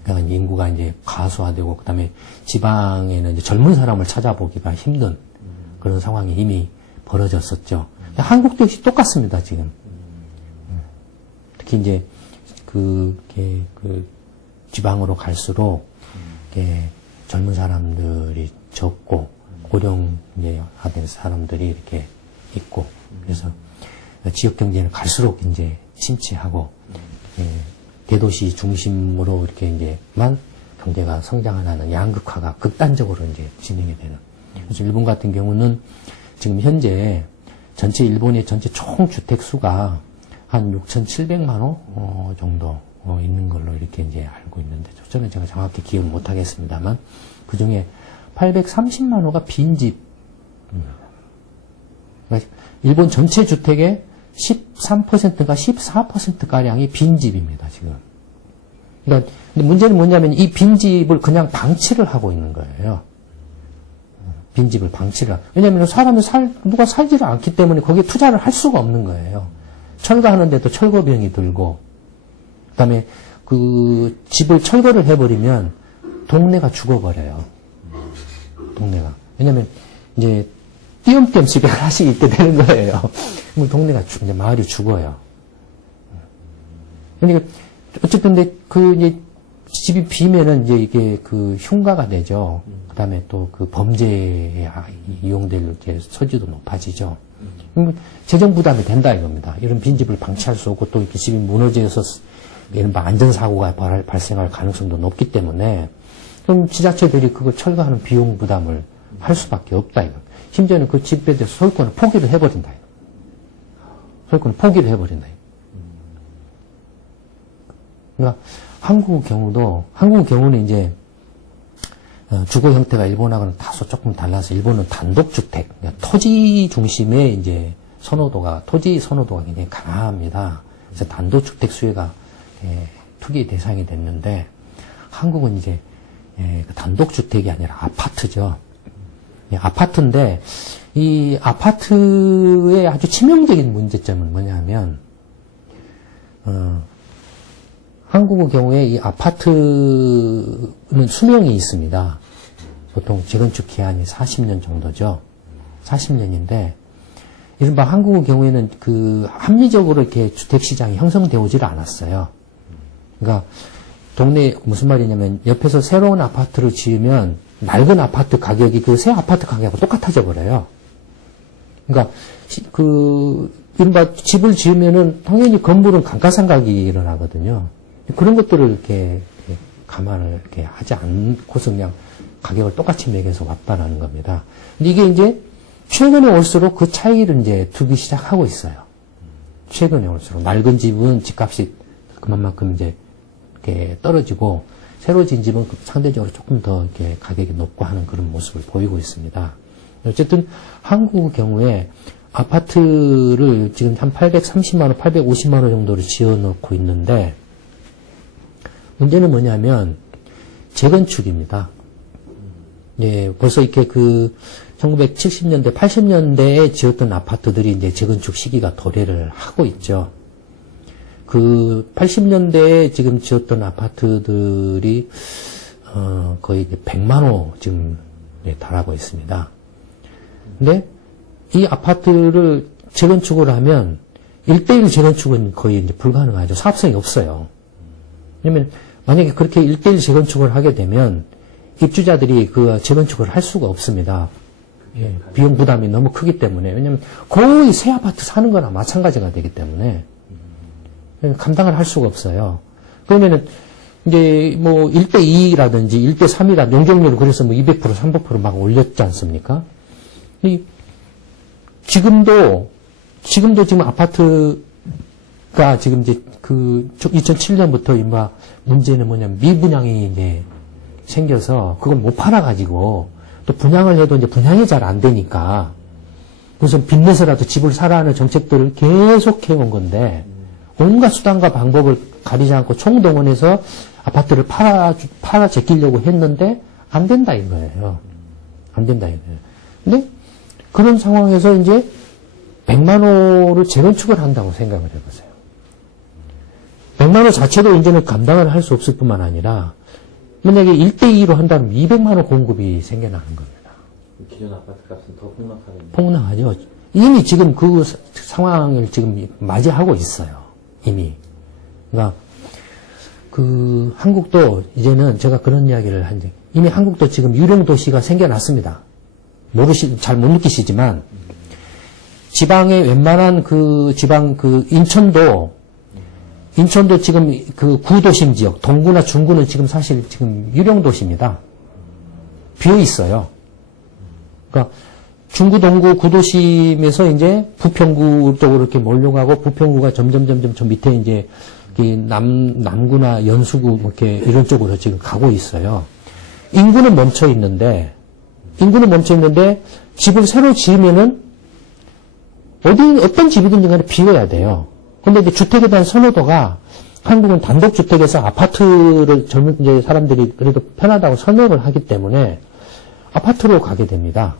그러니까 인구가 이제 가수화되고, 그다음에 지방에는 이제 젊은 사람을 찾아보기가 힘든 그런 상황이 이미 벌어졌었죠. 한국도 역시 똑같습니다, 지금. 특히 이제 지방으로 갈수록 젊은 사람들이 적고 고령화된 사람들이 이렇게 있고, 그래서 지역 경제는 갈수록 이제 침체하고 대도시 중심으로 이렇게 이제만 경제가 성장하는 양극화가 극단적으로 이제 진행이 되는. 그래서 일본 같은 경우는 지금 현재 일본의 전체 총 주택 수가 한 6,700만 호 정도 있는 걸로 이렇게 이제 알고 있는데, 저는 제가 정확히 기억을 못 하겠습니다만, 그 중에 830만 호가 빈집입니다. 그러니까 일본 전체 주택의 13%가 14%가량이 빈집입니다, 지금. 그러니까, 근데 문제는 뭐냐면 이 빈집을 그냥 방치를 하고 있는 거예요. 빈집을 방치를. 왜냐면 누가 살지를 않기 때문에 거기에 투자를 할 수가 없는 거예요. 철거하는데도 철거비용이 들고, 그 다음에 집을 철거를 해버리면 동네가 죽어버려요. 동네가. 왜냐면 이제 띄엄띄엄 집이 하나씩 있게 되는 거예요. 그럼 동네가 이제 마을이 죽어요. 그러니까 어쨌든 이제 집이 비면은 이제 이게 흉가가 되죠. 그 다음에 또 범죄에 이용될 이제 소지도 높아지죠. 재정 부담이 된다 이겁니다. 이런 빈집을 방치할 수 없고, 또 이렇게 집이 무너져서 이른바 안전사고가 발생할 가능성도 높기 때문에, 그럼 지자체들이 그거 철거하는 비용 부담을 할 수밖에 없다 이거. 심지어는 그 집에 대해서 소유권을 포기를 해버린다. 소유권을 포기를 해버린다. 그러니까 한국 경우는 이제 주거 형태가 일본하고는 다소 조금 달라서, 일본은 단독주택, 그러니까 토지 중심의 이제 토지 선호도가 굉장히 강합니다. 그래서 단독주택 수요가 투기 대상이 됐는데 한국은 이제 단독주택이 아니라 아파트죠. 아파트인데 이 아파트의 아주 치명적인 문제점은 뭐냐면 한국의 경우에 이 아파트는 수명이 있습니다. 보통 재건축 기한이 40년 정도죠. 40년인데 이른바 한국의 경우에는 그 합리적으로 이렇게 주택 시장이 형성되어지를 않았어요. 그러니까 동네 무슨 말이냐면 옆에서 새로운 아파트를 지으면 낡은 아파트 가격이 그 새 아파트 가격하고 똑같아져 버려요. 그러니까 이른바 집을 지으면은 당연히 건물은 감가상각이 일어나거든요. 그런 것들을 이렇게 감안을 이렇게 하지 않고서 그냥 가격을 똑같이 매겨서 왔다라는 겁니다. 근데 이게 이제 최근에 올수록 그 차이를 이제 두기 시작하고 있어요. 최근에 올수록 낡은 집은 집값이 그만큼 이제 이렇게 떨어지고 새로 진 집은 상대적으로 조금 더 이렇게 가격이 높고 하는 그런 모습을 보이고 있습니다. 어쨌든 한국의 경우에 아파트를 지금 한 830만 원, 850만 원 정도를 지어놓고 있는데 문제는 뭐냐면 재건축입니다. 예, 벌써 이렇게 1970년대, 80년대에 지었던 아파트들이 이제 재건축 시기가 도래를 하고 있죠. 80년대에 지금 지었던 아파트들이, 거의 100만 호 지금 달하고 있습니다. 근데 이 아파트를 재건축을 하면 1대1 재건축은 거의 이제 불가능하죠. 사업성이 없어요. 왜냐면 만약에 그렇게 1대1 재건축을 하게 되면 입주자들이 그 재건축을 할 수가 없습니다. 예, 비용 부담이 너무 크기 때문에. 왜냐면 거의 새 아파트 사는 거나 마찬가지가 되기 때문에 감당을 할 수가 없어요. 그러면은 이제 뭐 1대2라든지 1대3이라 용적률을 그래서 뭐 200%, 300%막 올렸지 않습니까? 지금도 지금 아파트가 지금 이제 2007년부터 인마 문제는 뭐냐면 미분양이 이제 생겨서 그걸 못 팔아가지고 또 분양을 해도 이제 분양이 잘 안 되니까 무슨 빚내서라도 집을 사라는 정책들을 계속 해온 건데 온갖 수단과 방법을 가리지 않고 총동원해서 아파트를 팔아 제끼려고 했는데 안 된다 이거예요. 안 된다 이거예요. 근데 그런 상황에서 이제 100만 호를 재건축을 한다고 생각을 해보세요. 100만 호 자체도 이제는 감당을 할 수 없을 뿐만 아니라 만약에 1대2로 한다면 200만 호 공급이 생겨나는 겁니다. 기존 아파트 값은 더 폭락하겠네요. 폭락하죠. 이미 지금 그 상황을 지금 맞이하고 있어요. 이미. 그러니까 한국도 이제는 제가 그런 이야기를 한지 이미 한국도 지금 유령 도시가 생겨났습니다. 잘 못 느끼시지만 지방의 웬만한 인천도 지금 구도심 지역, 동구나 중구는 지금 사실 지금 유령 도시입니다. 비어 있어요. 그러니까 중구, 동구, 구도심에서 이제 부평구 쪽으로 이렇게 몰려가고 부평구가 점점 저 밑에 이제 남구나 연수구 이렇게 이런 쪽으로 지금 가고 있어요. 인구는 멈춰 있는데 집을 새로 지으면은 어떤 집이든지 간에 비워야 돼요. 근데 이제 주택에 대한 선호도가 한국은 단독주택에서 아파트를 젊은 이제 사람들이 그래도 편하다고 선호를 하기 때문에 아파트로 가게 됩니다.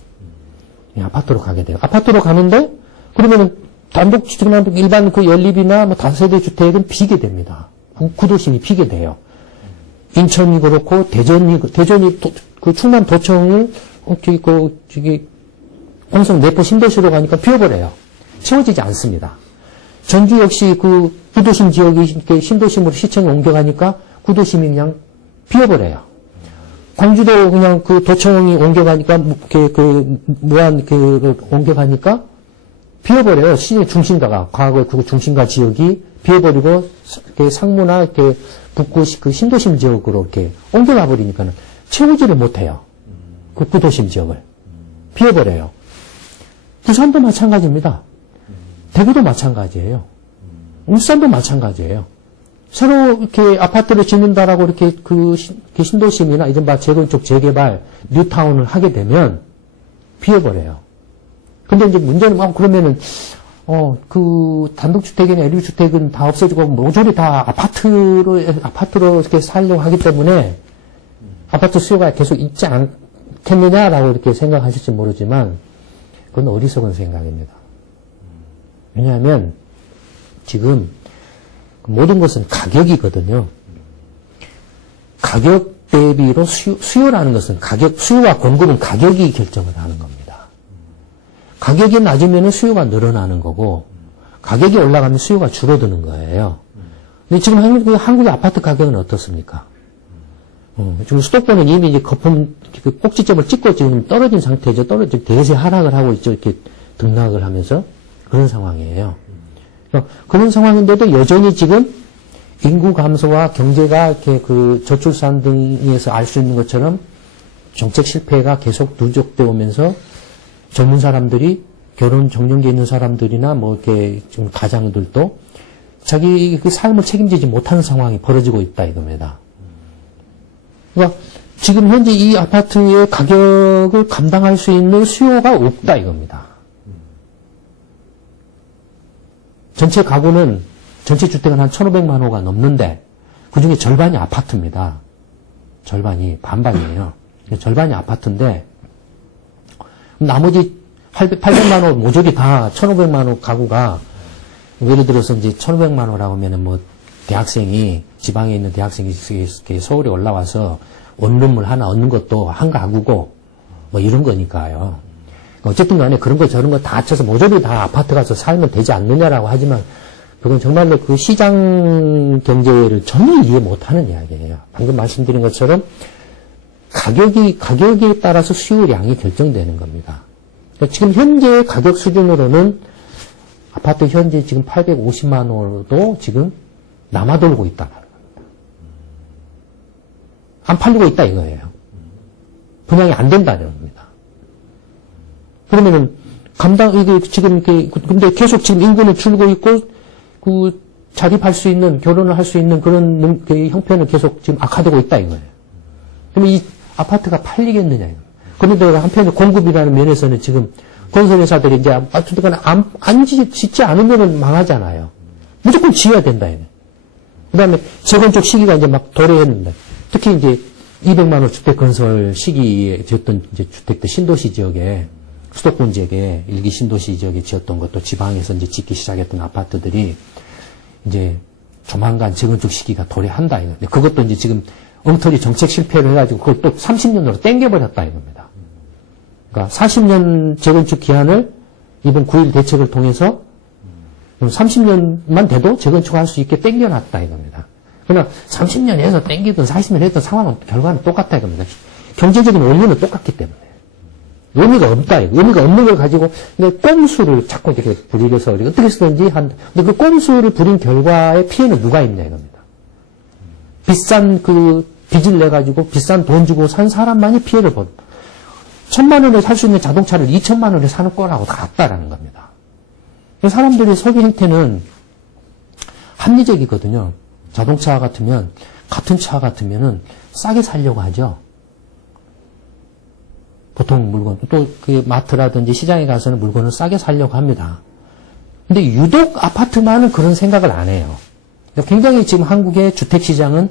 예, 아파트로 가게 돼요. 아파트로 가는데 그러면은 단독주택이나 일반 연립이나 뭐 다세대 주택은 비게 됩니다. 구도심이 비게 돼요. 인천이 그렇고 대전이 충남 도청을 홍성 내포 신도시로 가니까 비워버려요. 채워지지 않습니다. 전주 역시 구도심 지역이 신도심으로 시청에 옮겨가니까 구도심이 그냥 비워버려요. 광주도 그냥 도청이 옮겨가니까 무한 옮겨가니까 비워버려요. 시의 중심가가 과거 중심가 지역이 비워버리고 상무나 북구 신도심 지역으로 이렇게 옮겨가 버리니까는 채우지를 못해요. 구도심 지역을 비워버려요. 부산도 마찬가지입니다. 대구도 마찬가지예요. 울산도 마찬가지예요. 새로 이렇게 아파트를 짓는다라고 이렇게 신도심이나 이른바 재건축, 재개발, 뉴타운을 하게 되면 비워버려요. 근데 이제 문제는 그러면은 그 단독주택이나 LU주택은 다 없어지고 모조리 다 아파트로 이렇게 살려고 하기 때문에 아파트 수요가 계속 있지 않겠느냐라고 이렇게 생각하실지 모르지만 그건 어리석은 생각입니다. 왜냐하면 지금 모든 것은 가격이거든요. 가격 대비로 수요라는 것은 수요와 공급은 가격이 결정을 하는 겁니다. 가격이 낮으면 수요가 늘어나는 거고, 가격이 올라가면 수요가 줄어드는 거예요. 근데 지금 한국의 아파트 가격은 어떻습니까? 지금 수도권은 이미 이제 거품, 꼭지점을 찍고 지금 떨어진 상태죠. 대세 하락을 하고 있죠. 이렇게 등락을 하면서. 그런 상황이에요. 그런 상황인데도 여전히 지금 인구 감소와 경제가 이렇게 그 저출산 등에서 알 수 있는 것처럼 정책 실패가 계속 누적되어 오면서 젊은 사람들이 결혼 정년기에 있는 사람들이나 뭐 이렇게 지금 가장들도 자기 그 삶을 책임지지 못하는 상황이 벌어지고 있다 이겁니다. 그러니까 지금 현재 이 아파트의 가격을 감당할 수 있는 수요가 없다 이겁니다. 전체 가구는 전체 주택은 한 1,500만 호가 넘는데 그중에 절반이 아파트입니다. 절반이 반반이에요. 절반이 아파트인데 나머지 800만 호 모조리 다 1,500만 호 가구가 예를 들어서 이제 1,500만 호라고 하면은 뭐 대학생이 지방에 있는 대학생이 서울에 올라와서 원룸을 하나 얻는 것도 한 가구고 뭐 이런 거니까요. 어쨌든 간에 그런 거 저런 거 다 합쳐서 모조리 다 아파트 가서 살면 되지 않느냐라고 하지만 그건 정말로 그 시장 경제를 전혀 이해 못하는 이야기예요. 방금 말씀드린 것처럼 가격에 따라서 수요량이 결정되는 겁니다. 그러니까 지금 현재 가격 수준으로는 아파트 현재 지금 850만 호도 지금 남아돌고 있다는 겁니다. 안 팔리고 있다 이거예요. 분양이 안 된다는 겁니다. 그러면은 이게 지금 이렇게 근데 계속 지금 인구는 줄고 있고 그 자립할 수 있는 결혼을 할 수 있는 그런 형편은 계속 지금 악화되고 있다 이거예요. 그러면 이 아파트가 팔리겠느냐 이거. 그런데 한편에 공급이라는 면에서는 지금 건설회사들이 이제 아파트가 안 짓지 않으면 망하잖아요. 무조건 지어야 된다 이거. 그다음에 재건축 시기가 이제 막 도래했는데 특히 이제 200만 호 주택 건설 시기에 지었던 이제 주택들 신도시 지역에 수도권 지역에 일기 신도시 지역에 지었던 것도 지방에서 이제 짓기 시작했던 아파트들이 이제 조만간 재건축 시기가 도래한다 이거. 그것도 이제 지금 엉터리 정책 실패를 해가지고 그걸 또 30년으로 땡겨버렸다 이겁니다. 그러니까 40년 재건축 기한을 이번 9.1 대책을 통해서 30년만 돼도 재건축할 수 있게 땡겨놨다 이겁니다. 그러나 30년에서 땡기든 40년 했던 상황은 결과는 똑같다 이겁니다. 경제적인 원리는 똑같기 때문에. 의미가 없다. 의미가 없는 걸 가지고 꼼수를 자꾸 이렇게 부리려서 어떻게 해서든지 한다. 근데 그 꼼수를 부린 결과의 피해는 누가 있냐 이겁니다. 비싼 그 빚을 내가지고 비싼 돈 주고 산 사람만이 피해를 본. 1,000만 원에 살 수 있는 자동차를 2,000만 원에 사는 거라고 다 같다라는 겁니다. 사람들의 소비 행태는 합리적이거든요. 자동차 같으면 같은 차 같으면은 싸게 살려고 하죠. 보통 물건, 또 그 마트라든지 시장에 가서는 물건을 싸게 살려고 합니다. 근데 유독 아파트만은 그런 생각을 안 해요. 굉장히 지금 한국의 주택시장은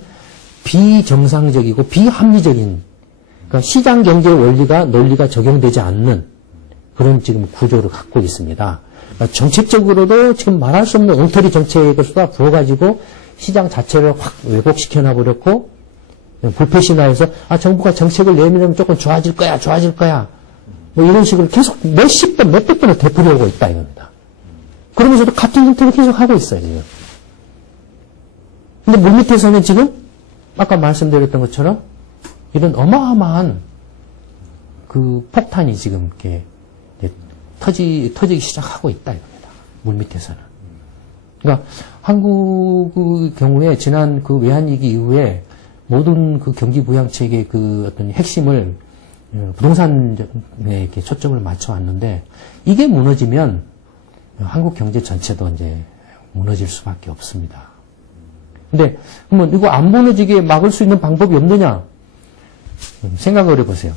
비정상적이고 비합리적인, 그러니까 시장 경제 논리가 적용되지 않는 그런 지금 구조를 갖고 있습니다. 그러니까 정책적으로도 지금 말할 수 없는 엉터리 정책을 쏟아 부어가지고 시장 자체를 확 왜곡시켜 놔버렸고, 불패신화해서 정부가 정책을 내밀면 조금 좋아질 거야 뭐 이런 식으로 계속 몇십 번 몇백 번을 되풀이하고 있다 이겁니다. 그러면서도 같은 형태를 계속 하고 있어요 지금. 근데 물밑에서는 지금 아까 말씀드렸던 것처럼 이런 어마어마한 그 폭탄이 지금 이렇게 터지기 시작하고 있다 이겁니다. 물밑에서는. 그러니까 한국의 경우에 지난 그 외환위기 이후에 모든 그 경기 부양책의 그 어떤 핵심을 부동산에 이렇게 초점을 맞춰왔는데 이게 무너지면 한국 경제 전체도 이제 무너질 수밖에 없습니다. 근데 그러면 이거 안 무너지게 막을 수 있는 방법이 없느냐? 생각을 해보세요.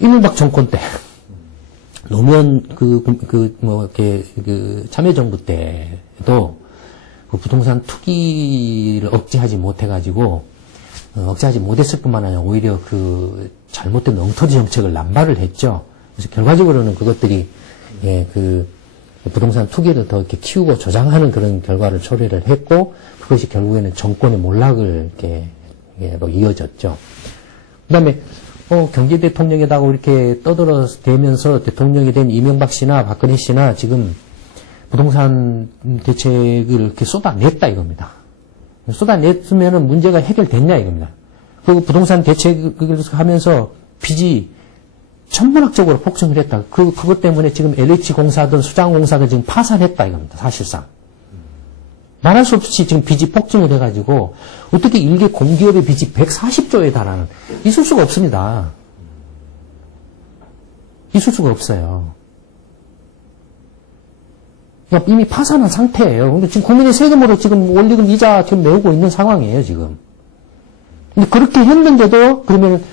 이명박 정권 때 노무현 참여정부 때도 그 부동산 투기를 억제하지 못해가지고, 억제하지 못했을 뿐만 아니라 오히려 그 잘못된 엉터리 정책을 남발을 했죠. 그래서 결과적으로는 그것들이, 예, 그 부동산 투기를 더 이렇게 키우고 조장하는 그런 결과를 초래를 했고, 그것이 결국에는 정권의 몰락을 이렇게, 예, 이어졌죠. 그 다음에, 경제 대통령에다가 이렇게 떠들어대면서 대통령이 된 이명박 씨나 박근혜 씨나 지금 부동산 대책을 이렇게 쏟아냈다 이겁니다. 쏟아냈으면은 문제가 해결됐냐 이겁니다. 그리고 부동산 대책을 하면서 빚이 천문학적으로 폭증을 했다. 그것 때문에 지금 LH공사든 수장공사든 지금 파산했다 이겁니다. 사실상. 말할 수 없이 지금 빚이 폭증을 해가지고 어떻게 일개 공기업의 빚이 140조에 달하는, 있을 수가 없습니다. 있을 수가 없어요. 그러니까 이미 파산한 상태예요. 근데 지금 국민의 세금으로 지금 원리금 이자 지금 메우고 있는 상황이에요, 지금. 근데 그렇게 했는데도 그러면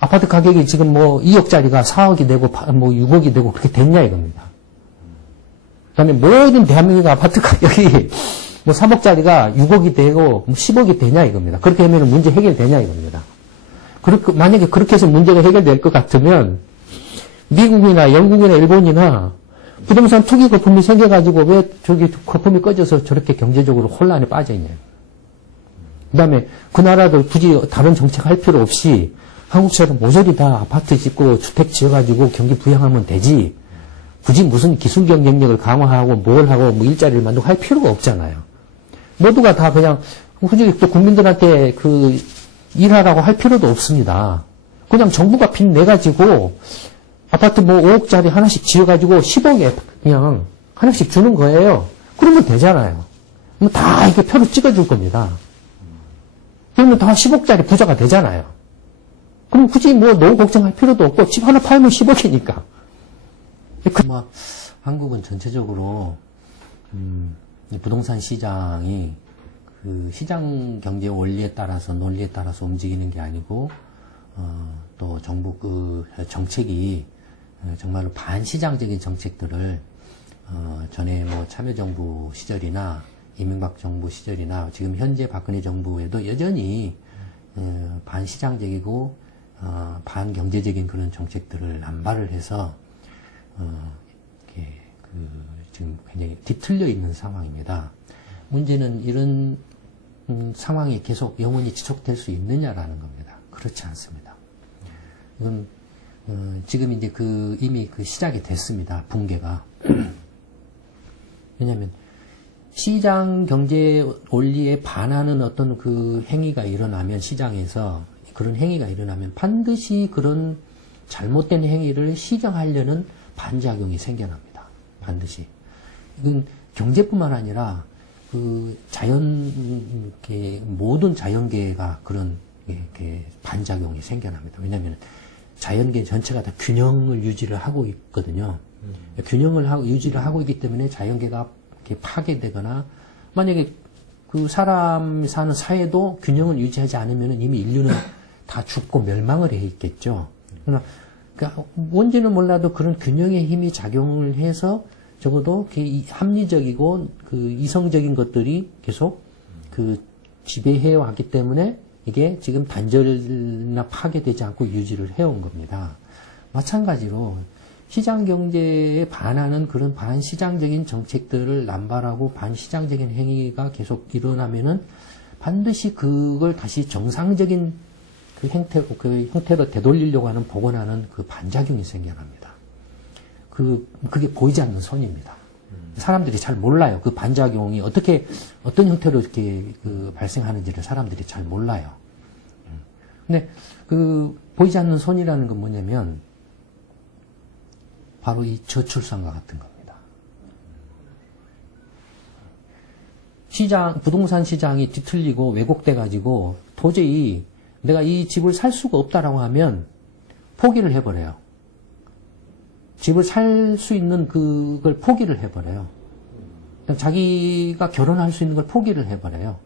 아파트 가격이 지금 뭐 2억짜리가 4억이 되고 뭐 6억이 되고 그렇게 됐냐 이겁니다. 그 다음에 모든 대한민국 아파트 가격이 뭐 3억짜리가 6억이 되고 10억이 되냐 이겁니다. 그렇게 하면 문제 해결되냐 이겁니다. 만약에 그렇게 해서 문제가 해결될 것 같으면 미국이나 영국이나 일본이나 부동산 투기 거품이 생겨가지고 왜 저기 거품이 꺼져서 저렇게 경제적으로 혼란에 빠져있냐. 그 다음에 그 나라도 굳이 다른 정책 할 필요 없이 한국처럼 모조리 다 아파트 짓고 주택 지어가지고 경기 부양하면 되지. 굳이 무슨 기술 경쟁력을 강화하고 뭘 하고 뭐 일자리를 만들고 할 필요가 없잖아요. 모두가 다 그냥 굳이 또 국민들한테 그 일하라고 할 필요도 없습니다. 그냥 정부가 빚 내가지고 아파트 뭐 5억짜리 하나씩 지어가지고 10억에 그냥 하나씩 주는 거예요. 그러면 되잖아요. 뭐 다 이렇게 표로 찍어줄 겁니다. 그러면 다 10억짜리 부자가 되잖아요. 그럼 굳이 뭐 노후 걱정할 필요도 없고 집 하나 팔면 10억이니까. 뭐 한국은 전체적으로 부동산 시장이 그 시장 경제 원리에 따라서 논리에 따라서 움직이는 게 아니고 또 정부 그 정책이 정말로 반시장적인 정책들을 전에 뭐 참여정부 시절이나 이명박 정부 시절이나 지금 현재 박근혜 정부에도 여전히 반시장적이고 반경제적인 그런 정책들을 남발을 해서 지금 굉장히 뒤틀려 있는 상황입니다. 문제는 이런 상황이 계속 영원히 지속될 수 있느냐라는 겁니다. 그렇지 않습니다. 이건 지금 이제 이미 시작이 됐습니다. 붕괴가. 왜냐하면 시장 경제 원리에 반하는 어떤 그 행위가 일어나면 시장에서 그런 행위가 일어나면 반드시 그런 잘못된 행위를 시정하려는 반작용이 생겨납니다. 반드시. 이건 경제뿐만 아니라 모든 자연계가 그런 반작용이 생겨납니다. 왜냐하면 자연계 전체가 다 균형을 유지를 하고 있거든요. 균형을 유지를 하고 있기 때문에 자연계가 이렇게 파괴되거나 만약에 그 사람이 사는 사회도 균형을 유지하지 않으면 이미 인류는 다 죽고 멸망을 해 있겠죠. 그러니까 뭔지는 몰라도 그런 균형의 힘이 작용을 해서 적어도 합리적이고 이성적인 것들이 계속 지배해 왔기 때문에 이게 지금 단절이나 파괴되지 않고 유지를 해온 겁니다. 마찬가지로 시장 경제에 반하는 그런 반시장적인 정책들을 남발하고 반시장적인 행위가 계속 일어나면은 반드시 그걸 다시 정상적인 그 형태로 되돌리려고 하는 복원하는 그 반작용이 생겨납니다. 그게 보이지 않는 선입니다. 사람들이 잘 몰라요. 그 반작용이 어떤 형태로 이렇게 발생하는지를 사람들이 잘 몰라요. 근데 보이지 않는 선이라는 건 뭐냐면 바로 이 저출산과 같은 겁니다. 부동산 시장이 뒤틀리고 왜곡돼가지고 도저히 내가 이 집을 살 수가 없다라고 하면 포기를 해버려요. 집을 살 수 있는 그걸 포기를 해버려요. 자기가 결혼할 수 있는 걸 포기를 해버려요.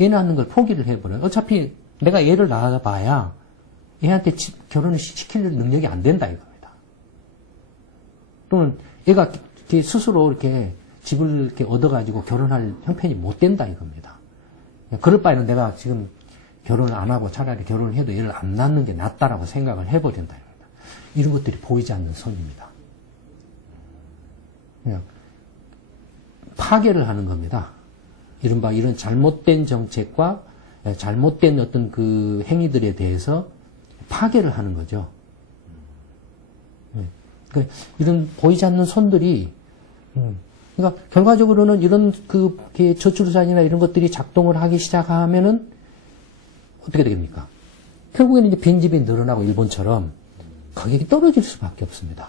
애 낳는 걸 포기를 해버려요. 어차피 내가 애를 낳아봐야 애한테 결혼을 시킬 능력이 안 된다 이겁니다. 또는 애가 이렇게 스스로 이렇게 집을 이렇게 얻어가지고 결혼할 형편이 못 된다 이겁니다. 그럴 바에는 내가 지금 결혼을 안 하고 차라리 결혼을 해도 애를 안 낳는 게 낫다라고 생각을 해버린다 이겁니다. 이런 것들이 보이지 않는 선입니다. 그냥 파괴를 하는 겁니다. 이른바 이런 잘못된 정책과 잘못된 어떤 그 행위들에 대해서 파괴를 하는 거죠. 그러니까 이런 보이지 않는 손들이, 그러니까 결과적으로는 이런 그 저출산이나 이런 것들이 작동을 하기 시작하면은 어떻게 되겠습니까? 결국에는 이제 빈집이 늘어나고 일본처럼 가격이 떨어질 수밖에 없습니다.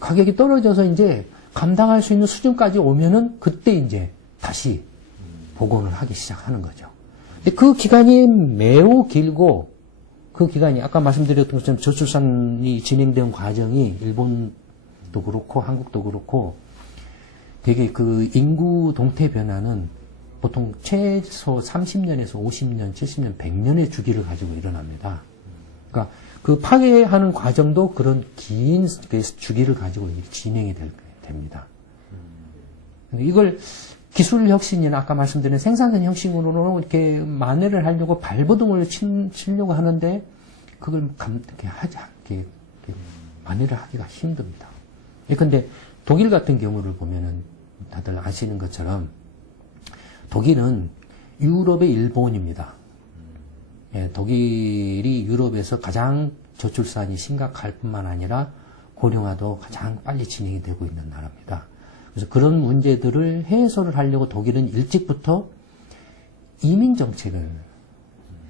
가격이 떨어져서 이제 감당할 수 있는 수준까지 오면은 그때 이제 다시 복원을 하기 시작하는 거죠. 근데 그 기간이 매우 길고 그 기간이 아까 말씀드렸던 것처럼 저출산이 진행된 과정이 일본도 그렇고 한국도 그렇고 되게 그 인구 동태 변화는 보통 최소 30년에서 50년, 70년, 100년의 주기를 가지고 일어납니다. 그러니까 그 파괴하는 과정도 그런 긴 주기를 가지고 진행이 됩니다. 이걸 기술 혁신이나 아까 말씀드린 생산된 혁신으로 이렇게 만회를 하려고 발버둥을 치려고 하는데 그걸 이렇게 만회를 하기가 힘듭니다. 근데 독일 같은 경우를 보면은 다들 아시는 것처럼 독일은 유럽의 일본입니다. 독일이 유럽에서 가장 저출산이 심각할 뿐만 아니라 고령화도 가장 빨리 진행이 되고 있는 나라입니다. 그래서 그런 문제들을 해소를 하려고 독일은 일찍부터 이민 정책을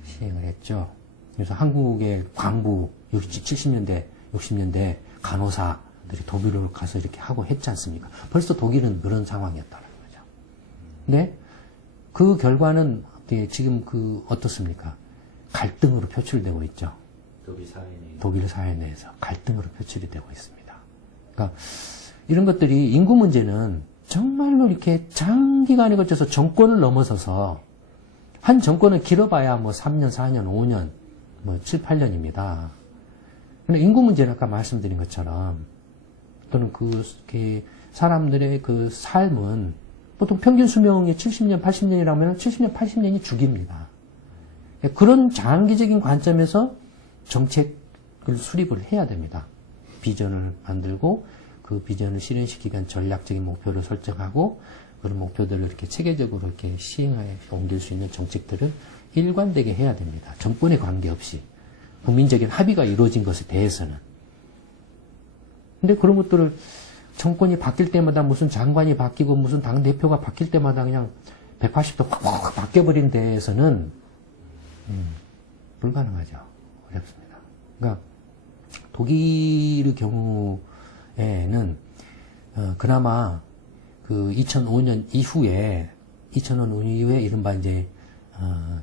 시행을 했죠. 그래서 한국의 광부 70년대, 60년대 간호사들이 독일로 가서 이렇게 하고 했지 않습니까? 벌써 독일은 그런 상황이었다는 거죠. 근데 그 결과는 지금 어떻습니까? 갈등으로 표출되고 있죠. 독일 사회 내에서 갈등으로 표출이 되고 있습니다. 그러니까 이런 것들이 인구 문제는 정말로 이렇게 장기간에 걸쳐서 정권을 넘어서서 한 정권은 길어봐야 뭐 3년, 4년, 5년, 뭐 7, 8년입니다. 근데 인구 문제는 아까 말씀드린 것처럼 또는 사람들의 그 삶은 보통 평균 수명이 70년, 80년이라면 70년, 80년이 주기입니다. 그런 장기적인 관점에서 정책을 수립을 해야 됩니다. 비전을 만들고 그 비전을 실현시키기 위한 전략적인 목표를 설정하고 그런 목표들을 이렇게 체계적으로 이렇게 시행하에 옮길 수 있는 정책들을 일관되게 해야 됩니다. 정권에 관계없이 국민적인 합의가 이루어진 것에 대해서는. 근데 그런 것들을 정권이 바뀔 때마다 무슨 장관이 바뀌고 무슨 당대표가 바뀔 때마다 그냥 180도 확 바뀌어버린 데에서는 불가능하죠. 어렵습니다. 그러니까 독일의 경우에는 그나마 그 2005년 이후에 이른바 이제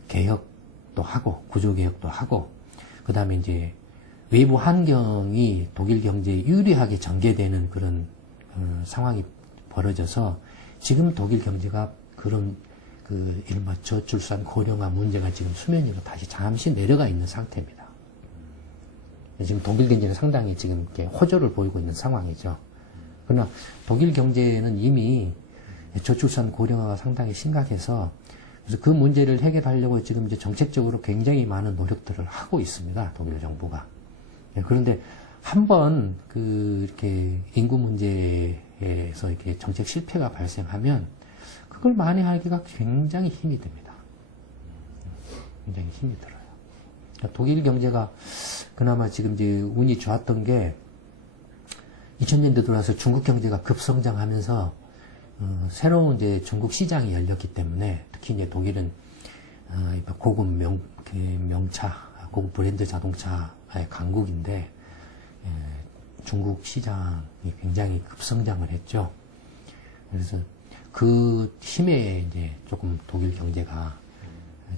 개혁도 하고 구조 개혁도 하고 그다음에 이제 외부 환경이 독일 경제에 유리하게 전개되는 그런 상황이 벌어져서 지금 독일 경제가 그런 이른바 저출산 고령화 문제가 지금 수면 위로 다시 잠시 내려가 있는 상태입니다. 지금 독일 경제는 상당히 지금 이렇게 호조를 보이고 있는 상황이죠. 그러나 독일 경제는 이미 저출산 고령화가 상당히 심각해서 그래서 그 문제를 해결하려고 지금 이제 정책적으로 굉장히 많은 노력들을 하고 있습니다. 독일 정부가. 그런데 한번 이렇게 인구 문제에서 이렇게 정책 실패가 발생하면 그걸 만회하기가 굉장히 힘이 듭니다. 굉장히 힘이 들어요. 그러니까 독일 경제가 그나마 지금 이제 운이 좋았던 게 2000년대 들어와서 중국 경제가 급성장하면서 새로운 이제 중국 시장이 열렸기 때문에 특히 이제 독일은 고급 명차, 고급 브랜드 자동차의 강국인데 중국 시장이 굉장히 급성장을 했죠. 그래서 그 힘에 이제 조금 독일 경제가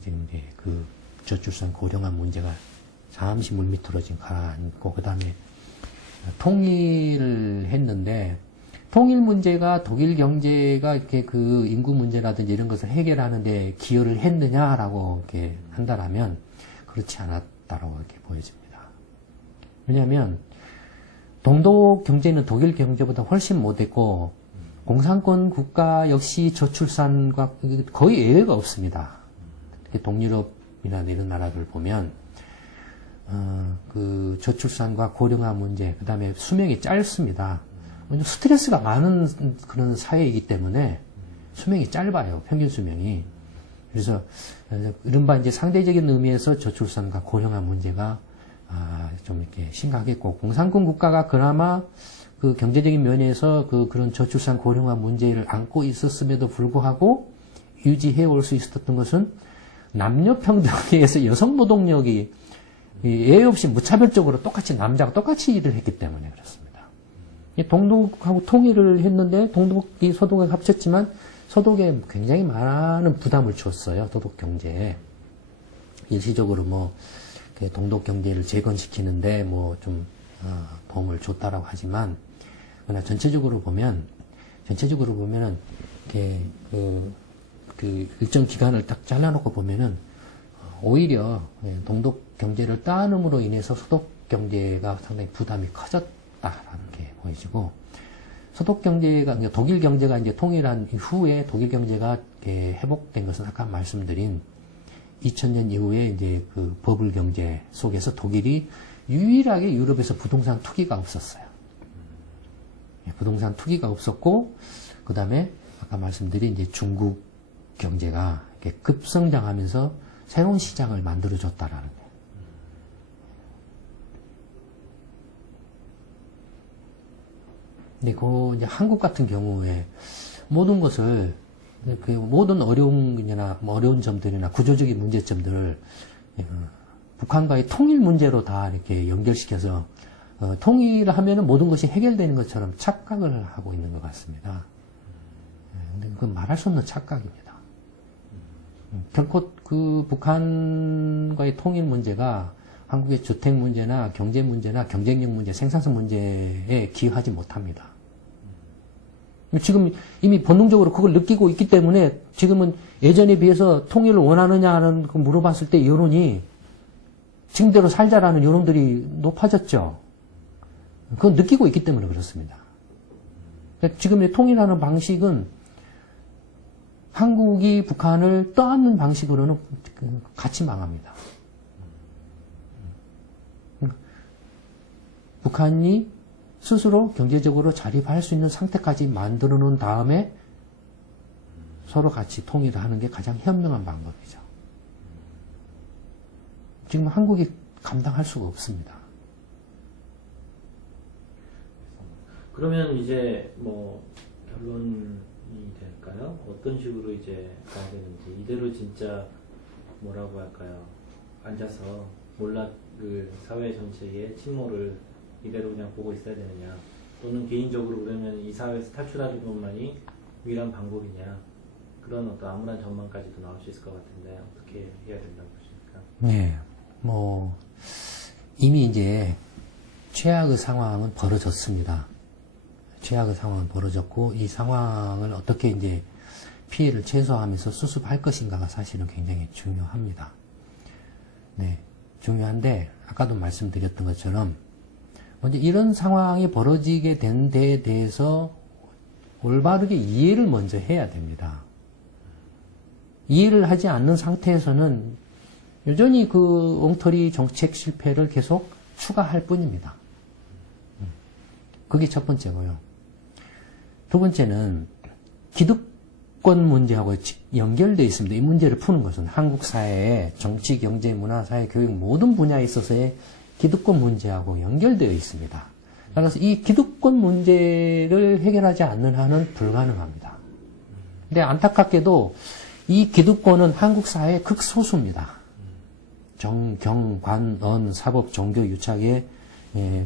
지금 이제 저출산 고령화 문제가 잠시 물밑으로 지금 가라앉고 그다음에 통일을 했는데 통일 문제가 독일 경제가 이렇게 인구 문제라든지 이런 것을 해결하는데 기여를 했느냐라고 이렇게 한다라면 그렇지 않았다라고 이렇게 보여집니다. 왜냐하면 동독 경제는 독일 경제보다 훨씬 못했고 공산권 국가 역시 저출산과 거의 예외가 없습니다. 특히 동유럽이나 이런 나라들 보면 그 저출산과 고령화 문제, 그 다음에 수명이 짧습니다. 스트레스가 많은 그런 사회이기 때문에 수명이 짧아요. 평균 수명이. 그래서 이른바 이제 상대적인 의미에서 저출산과 고령화 문제가 좀 이렇게 심각했고, 공산권 국가가 그나마 그 경제적인 면에서 그런 저출산 고령화 문제를 안고 있었음에도 불구하고 유지해 올 수 있었던 것은 남녀 평등에 의해서 여성 노동력이 예외 없이 무차별적으로 똑같이 남자가 똑같이 일을 했기 때문에 그렇습니다. 동독하고 통일을 했는데 동독이 서독에 합쳤지만 서독에 굉장히 많은 부담을 줬어요. 서독 경제에. 일시적으로 뭐 동독 경제를 재건시키는데 뭐 좀 도움을 줬다라고 하지만, 그러나 전체적으로 보면은 이렇게 그 일정 기간을 딱 잘라놓고 보면은 오히려 동독 경제를 따름으로 인해서 서독 경제가 상당히 부담이 커졌다라는 게 보여지고, 서독 경제가, 독일 경제가 이제 통일한 이후에 독일 경제가 회복된 것은 아까 말씀드린 2000년 이후에 이제 그 버블 경제 속에서 독일이 유일하게 유럽에서 부동산 투기가 없었어요. 부동산 투기가 없었고, 그 다음에 아까 말씀드린 이제 중국 경제가 이렇게 급성장하면서 새로운 시장을 만들어줬다라는 거예요. 근데 이제 한국 같은 경우에 모든 것을 그 모든 어려운 점들이나 구조적인 문제점들을 북한과의 통일 문제로 다 이렇게 연결시켜서 통일을 하면은 모든 것이 해결되는 것처럼 착각을 하고 있는 것 같습니다. 근데 그건 말할 수 없는 착각입니다. 결코 그 북한과의 통일 문제가 한국의 주택 문제나 경제 문제나 경쟁력 문제, 생산성 문제에 기여하지 못합니다. 지금 이미 본능적으로 그걸 느끼고 있기 때문에 지금은 예전에 비해서 통일을 원하느냐는 거 물어봤을 때 여론이 지금대로 살자라는 여론들이 높아졌죠. 그건 느끼고 있기 때문에 그렇습니다. 지금의 통일하는 방식은 한국이 북한을 떠안는 방식으로는 같이 망합니다. 북한이 스스로 경제적으로 자립할 수 있는 상태까지 만들어 놓은 다음에 서로 같이 통일을 하는 게 가장 현명한 방법이죠. 지금 한국이 감당할 수가 없습니다. 그러면 이제 뭐 결론이 될까요? 어떤 식으로 이제 가야 되는지, 이대로 진짜 뭐라고 할까요? 앉아서 그 사회 전체의 침몰을 이대로 그냥 보고 있어야 되느냐, 또는 개인적으로 그러면 이 사회에서 탈출하는 것만이 유일한 방법이냐, 그런 어떤 암울한 전망까지도 나올 수 있을 것 같은데 어떻게 해야 된다고 보십니까? 네, 뭐 이미 이제 최악의 상황은 벌어졌습니다. 최악의 상황은 벌어졌고, 이 상황을 어떻게 이제 피해를 최소화하면서 수습할 것인가가 사실은 굉장히 중요합니다. 네, 중요한데 아까도 말씀드렸던 것처럼 먼저 이런 상황이 벌어지게 된 데에 대해서 올바르게 이해를 먼저 해야 됩니다. 이해를 하지 않는 상태에서는 여전히 그 엉터리 정책 실패를 계속 추가할 뿐입니다. 그게 첫 번째고요. 두 번째는 기득권 문제하고 연결되어 있습니다. 이 문제를 푸는 것은 한국 사회의 정치, 경제, 문화, 사회, 교육 모든 분야에 있어서의 기득권 문제하고 연결되어 있습니다. 따라서 이 기득권 문제를 해결하지 않는 한은 불가능합니다. 근데 안타깝게도 이 기득권은 한국 사회의 극소수입니다. 정, 경, 관, 언, 사법, 종교, 유착의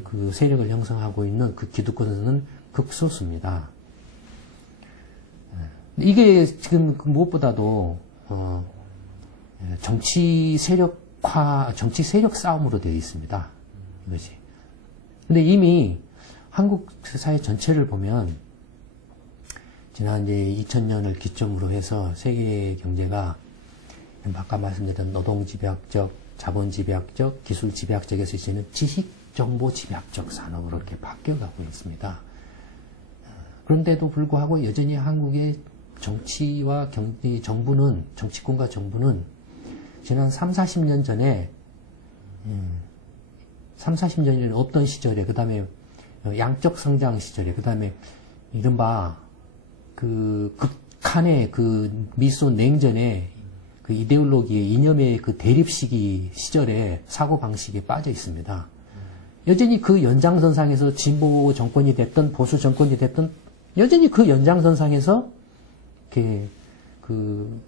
그 세력을 형성하고 있는 그 기득권은 극소수입니다. 이게 지금 무엇보다도 정치 세력화, 정치 세력 싸움으로 되어 있습니다. 이것이. 근데 이미 한국 사회 전체를 보면 지난 이제 2000년을 기점으로 해서 세계 경제가 아까 말씀드렸던 노동 집약적, 자본 집약적, 기술 집약적에서 있는 지식 정보 집약적 산업으로 이렇게 바뀌어가고 있습니다. 그런데도 불구하고 여전히 한국의 정치와 정부는, 정치권과 정부는 지난 30-40년 전에 30-40년 전에 없던 시절에, 그 다음에 양적 성장 시절에, 그 다음에 이른바 그 극한의 그 미소 냉전의 그 이데올로기의 이념의 그 대립 시절에 사고방식에 빠져 있습니다. 여전히 그 연장선상에서 진보 정권이 됐든 보수 정권이 됐든 여전히 그 연장선상에서 이렇게 그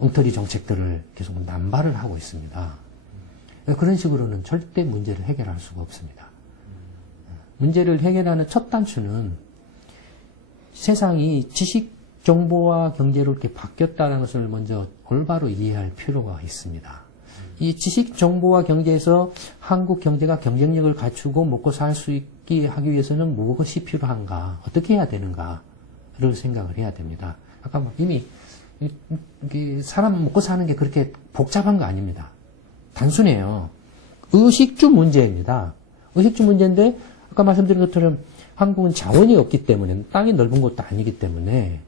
엉터리 정책들을 계속 남발을 하고 있습니다. 그런 식으로는 절대 문제를 해결할 수가 없습니다. 문제를 해결하는 첫 단추는 세상이 지식, 정보와 경제로 이렇게 바뀌었다는 것을 먼저 올바로 이해할 필요가 있습니다. 이 지식, 정보와 경제에서 한국 경제가 경쟁력을 갖추고 먹고 살 수 있게 하기 위해서는 무엇이 필요한가, 어떻게 해야 되는가를 생각을 해야 됩니다. 아까 이미 사람 먹고 사는 게 그렇게 복잡한 거 아닙니다. 단순해요. 의식주 문제입니다. 의식주 문제인데 아까 말씀드린 것처럼 한국은 자원이 없기 때문에, 땅이 넓은 것도 아니기 때문에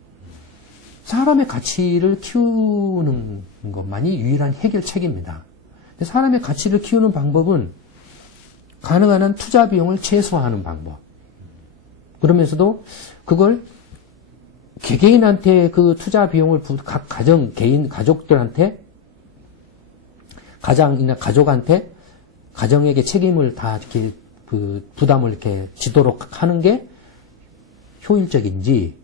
사람의 가치를 키우는 것만이 유일한 해결책입니다. 사람의 가치를 키우는 방법은 가능한 한 투자 비용을 최소화하는 방법. 그러면서도 그걸 개개인한테 그 투자 비용을 각 가정, 개인, 가족들한테, 가장이나 가족한테, 가정에게 책임을 다 이렇게 그 부담을 이렇게 지도록 하는 게 효율적인지,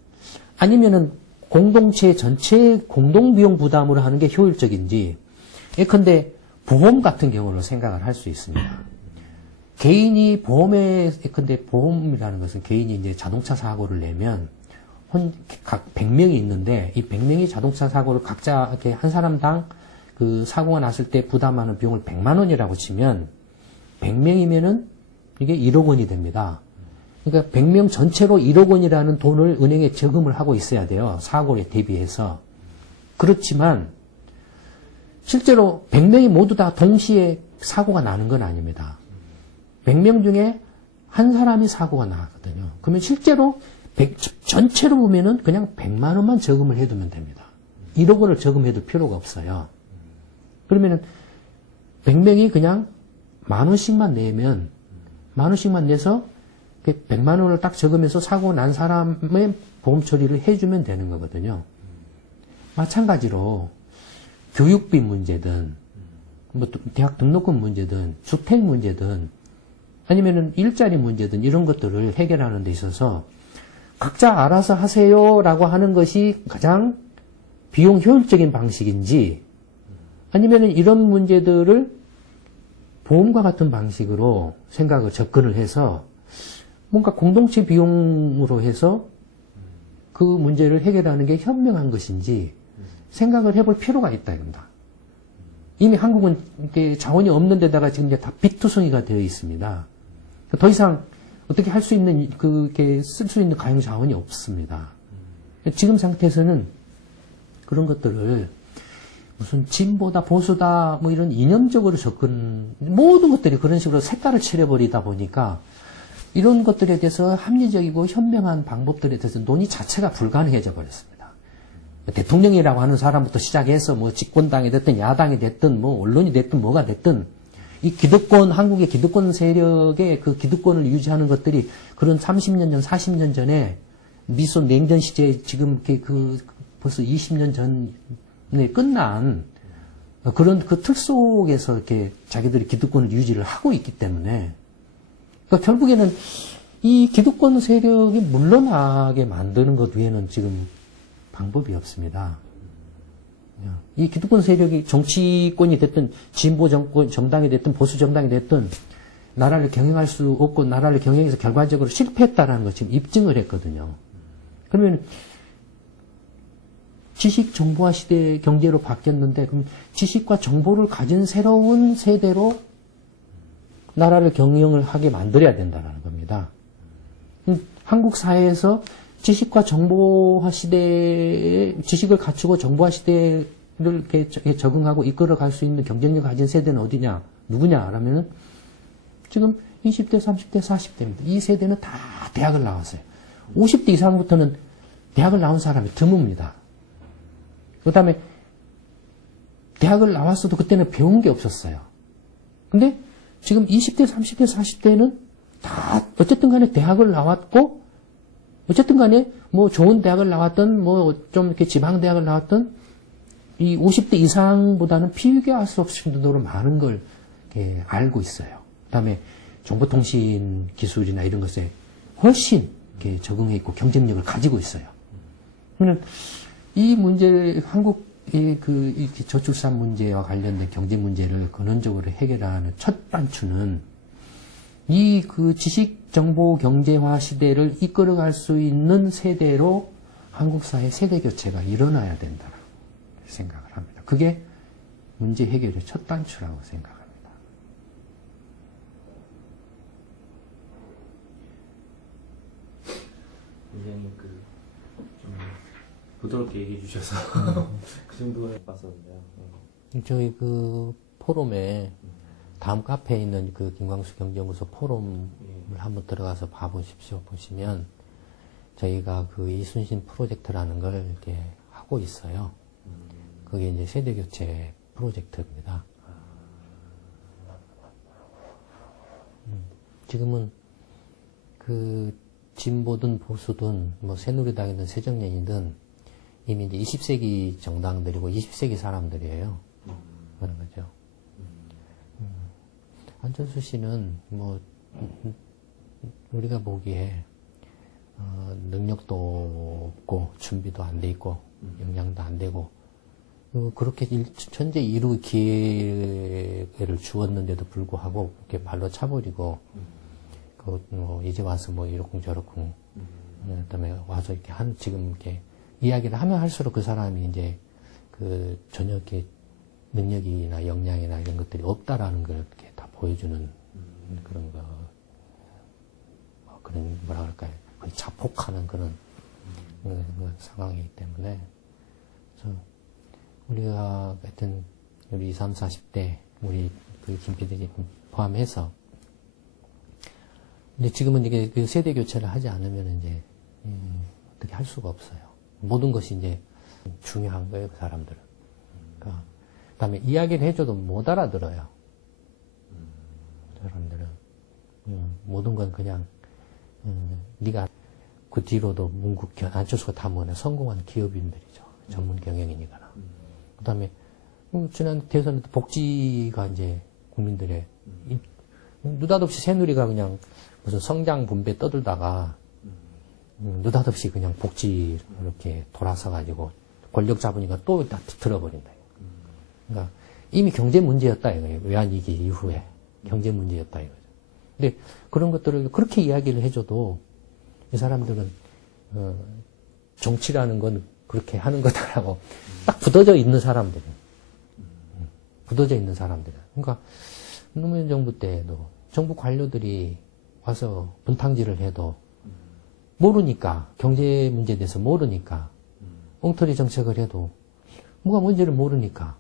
아니면은 공동체 전체의 공동비용 부담으로 하는 게 효율적인지, 예컨대 보험 같은 경우로 생각을 할 수 있습니다. 개인이 예컨대 보험이라는 것은 개인이 이제 자동차 사고를 내면 각 100명이 있는데 이 100명이 자동차 사고를 각자 이렇게 한 사람당 그 사고가 났을 때 부담하는 비용을 100만 원이라고 치면 100명이면은 이게 1억 원이 됩니다. 그러니까 100명 전체로 1억 원이라는 돈을 은행에 저금을 하고 있어야 돼요. 사고에 대비해서. 그렇지만 실제로 100명이 모두 다 동시에 사고가 나는 건 아닙니다. 100명 중에 한 사람이 사고가 나거든요. 그러면 실제로 전체로 보면은 그냥 100만 원만 저금을 해두면 됩니다. 1억 원을 저금해도 필요가 없어요. 그러면은 100명이 그냥 10,000원씩만 내면, 10,000원씩만 내서 100만 원을 딱 적으면서 사고 난 사람의 보험 처리를 해주면 되는 거거든요. 마찬가지로 교육비 문제든, 뭐 대학 등록금 문제든, 주택 문제든, 아니면은 일자리 문제든 이런 것들을 해결하는 데 있어서 각자 알아서 하세요라고 하는 것이 가장 비용 효율적인 방식인지, 아니면은 이런 문제들을 보험과 같은 방식으로 접근을 해서 뭔가 공동체 비용으로 해서 그 문제를 해결하는 게 현명한 것인지 생각을 해볼 필요가 있다 이겁니다. 이미 한국은 이렇게 자원이 없는 데다가 지금 이제 다 빚투성이가 되어 있습니다. 더 이상 어떻게 할 수 있는, 그렇게 쓸 수 있는 가용 자원이 없습니다. 지금 상태에서는 그런 것들을 무슨 진보다 보수다 뭐 이런 이념적으로 모든 것들이 그런 식으로 색깔을 칠해버리다 보니까 이런 것들에 대해서 합리적이고 현명한 방법들에 대해서 논의 자체가 불가능해져 버렸습니다. 대통령이라고 하는 사람부터 시작해서 뭐 집권당이 됐든 야당이 됐든 뭐 언론이 됐든 뭐가 됐든 이 기득권, 한국의 기득권 세력의 그 기득권을 유지하는 것들이 그런 30년 전, 40년 전에 미소 냉전 시대에 지금 벌써 20년 전에 끝난 그런 그 틀 속에서 이렇게 자기들이 기득권을 유지를 하고 있기 때문에 그러니까 결국에는 이 기득권 세력이 물러나게 만드는 것 외에는 지금 방법이 없습니다. 이 기득권 세력이 정치권이 됐든 진보 정당이 됐든 보수 정당이 됐든 나라를 경영할 수 없고 나라를 경영해서 결과적으로 실패했다라는 걸 지금 입증을 했거든요. 그러면 지식 정보화 시대 경제로 바뀌었는데 그럼 지식과 정보를 가진 새로운 세대로 나라를 경영을 하게 만들어야 된다는 겁니다. 한국 사회에서 지식과 정보화 시대에 지식을 갖추고 정보화 시대를 이렇게 적응하고 이끌어 갈 수 있는 경쟁력 가진 세대는 어디냐, 누구냐, 라면은 지금 20대, 30대, 40대입니다. 이 세대는 다 대학을 나왔어요. 50대 이상부터는 대학을 나온 사람이 드뭅니다. 그 다음에 대학을 나왔어도 그때는 배운 게 없었어요. 근데 지금 20대, 30대, 40대는 다 어쨌든 간에 대학을 나왔고 어쨌든 간에 뭐 좋은 대학을 나왔던 뭐 좀 이렇게 지방 대학을 나왔던 이 50대 이상보다는 비교할 수 없을 정도로 많은 걸 이렇게 알고 있어요. 그다음에 정보통신 기술이나 이런 것에 훨씬 이렇게 적응해 있고 경쟁력을 가지고 있어요. 그러면 이 문제 한국의 그 이렇게 저출산 문제와 관련된 경제 문제를 근원적으로 해결하는 첫 단추는 이 그 지식 정보 경제화 시대를 이끌어갈 수 있는 세대로 한국 사회 세대 교체가 일어나야 된다고 생각을 합니다. 그게 문제 해결의 첫 단추라고 생각합니다. 굉장히 좀 부드럽게 얘기해 주셔서 그 정도는 봤었는데요. 저희 그 포럼에 다음 카페에 있는 그 김광수 경제연구소 포럼을 한번 들어가서 봐보십시오. 보시면 저희가 그 이순신 프로젝트라는 걸 이렇게 하고 있어요. 그게 이제 세대교체 프로젝트입니다. 지금은 그 진보든 보수든 뭐 새누리당이든 새정년이든 이미 이제 20세기 정당들이고 20세기 사람들이에요. 그런 거죠. 안철수 씨는 뭐 우리가 보기에 능력도 없고 준비도 안 돼 있고 역량도 안 되고 그렇게 천재 이루 기회를 주었는데도 불구하고 이렇게 발로 차버리고 뭐 이제 와서 뭐 이렇쿵 저렇쿵 그다음에 와서 이렇게 지금 이렇게 이야기를 하면 할수록 그 사람이 이제 그 전혀 이렇게 능력이나 역량이나 이런 것들이 없다라는 걸 이렇게 다 보여주는 그런 거 그런 뭐라 그럴까요? 거의 자폭하는 그런 상황이기 때문에 그래서 우리가 하여튼 우리 20, 30, 40대 우리 그 김PD 포함해서 근데 지금은 이게 그 세대 교체를 하지 않으면 이제 어떻게 할 수가 없어요. 모든 것이 이제 중요한 거예요, 그 사람들은. 그러니까 그다음에 이야기를 해줘도 못 알아들어요. 사람들은 모든 건 그냥 네가 그 뒤로도 문국 안철수가 다 뭐냐 성공한 기업인들이죠. 전문 경영이니까나. 그다음에 지난 대선에도 복지가 이제 국민들의 느닷없이 새누리가 그냥 무슨 성장 분배 떠들다가 느닷없이 그냥 복지 이렇게 돌아서 가지고 권력 잡으니까 또 다 들어버린다. 그러니까 이미 경제 문제였다 이거예요. 외환위기 이후에 경제 문제였다 이거죠. 근데 그런 것들을 그렇게 이야기를 해줘도 이 사람들은 정치라는 건 그렇게 하는 거다라고 딱 굳어져 있는 사람들은 굳어져 있는 사람들은 그러니까 노무현 정부 때도 정부 관료들이 와서 분탕질을 해도 모르니까 경제 문제에 대해서 모르니까 엉터리 정책을 해도 뭐가 뭔지를 모르니까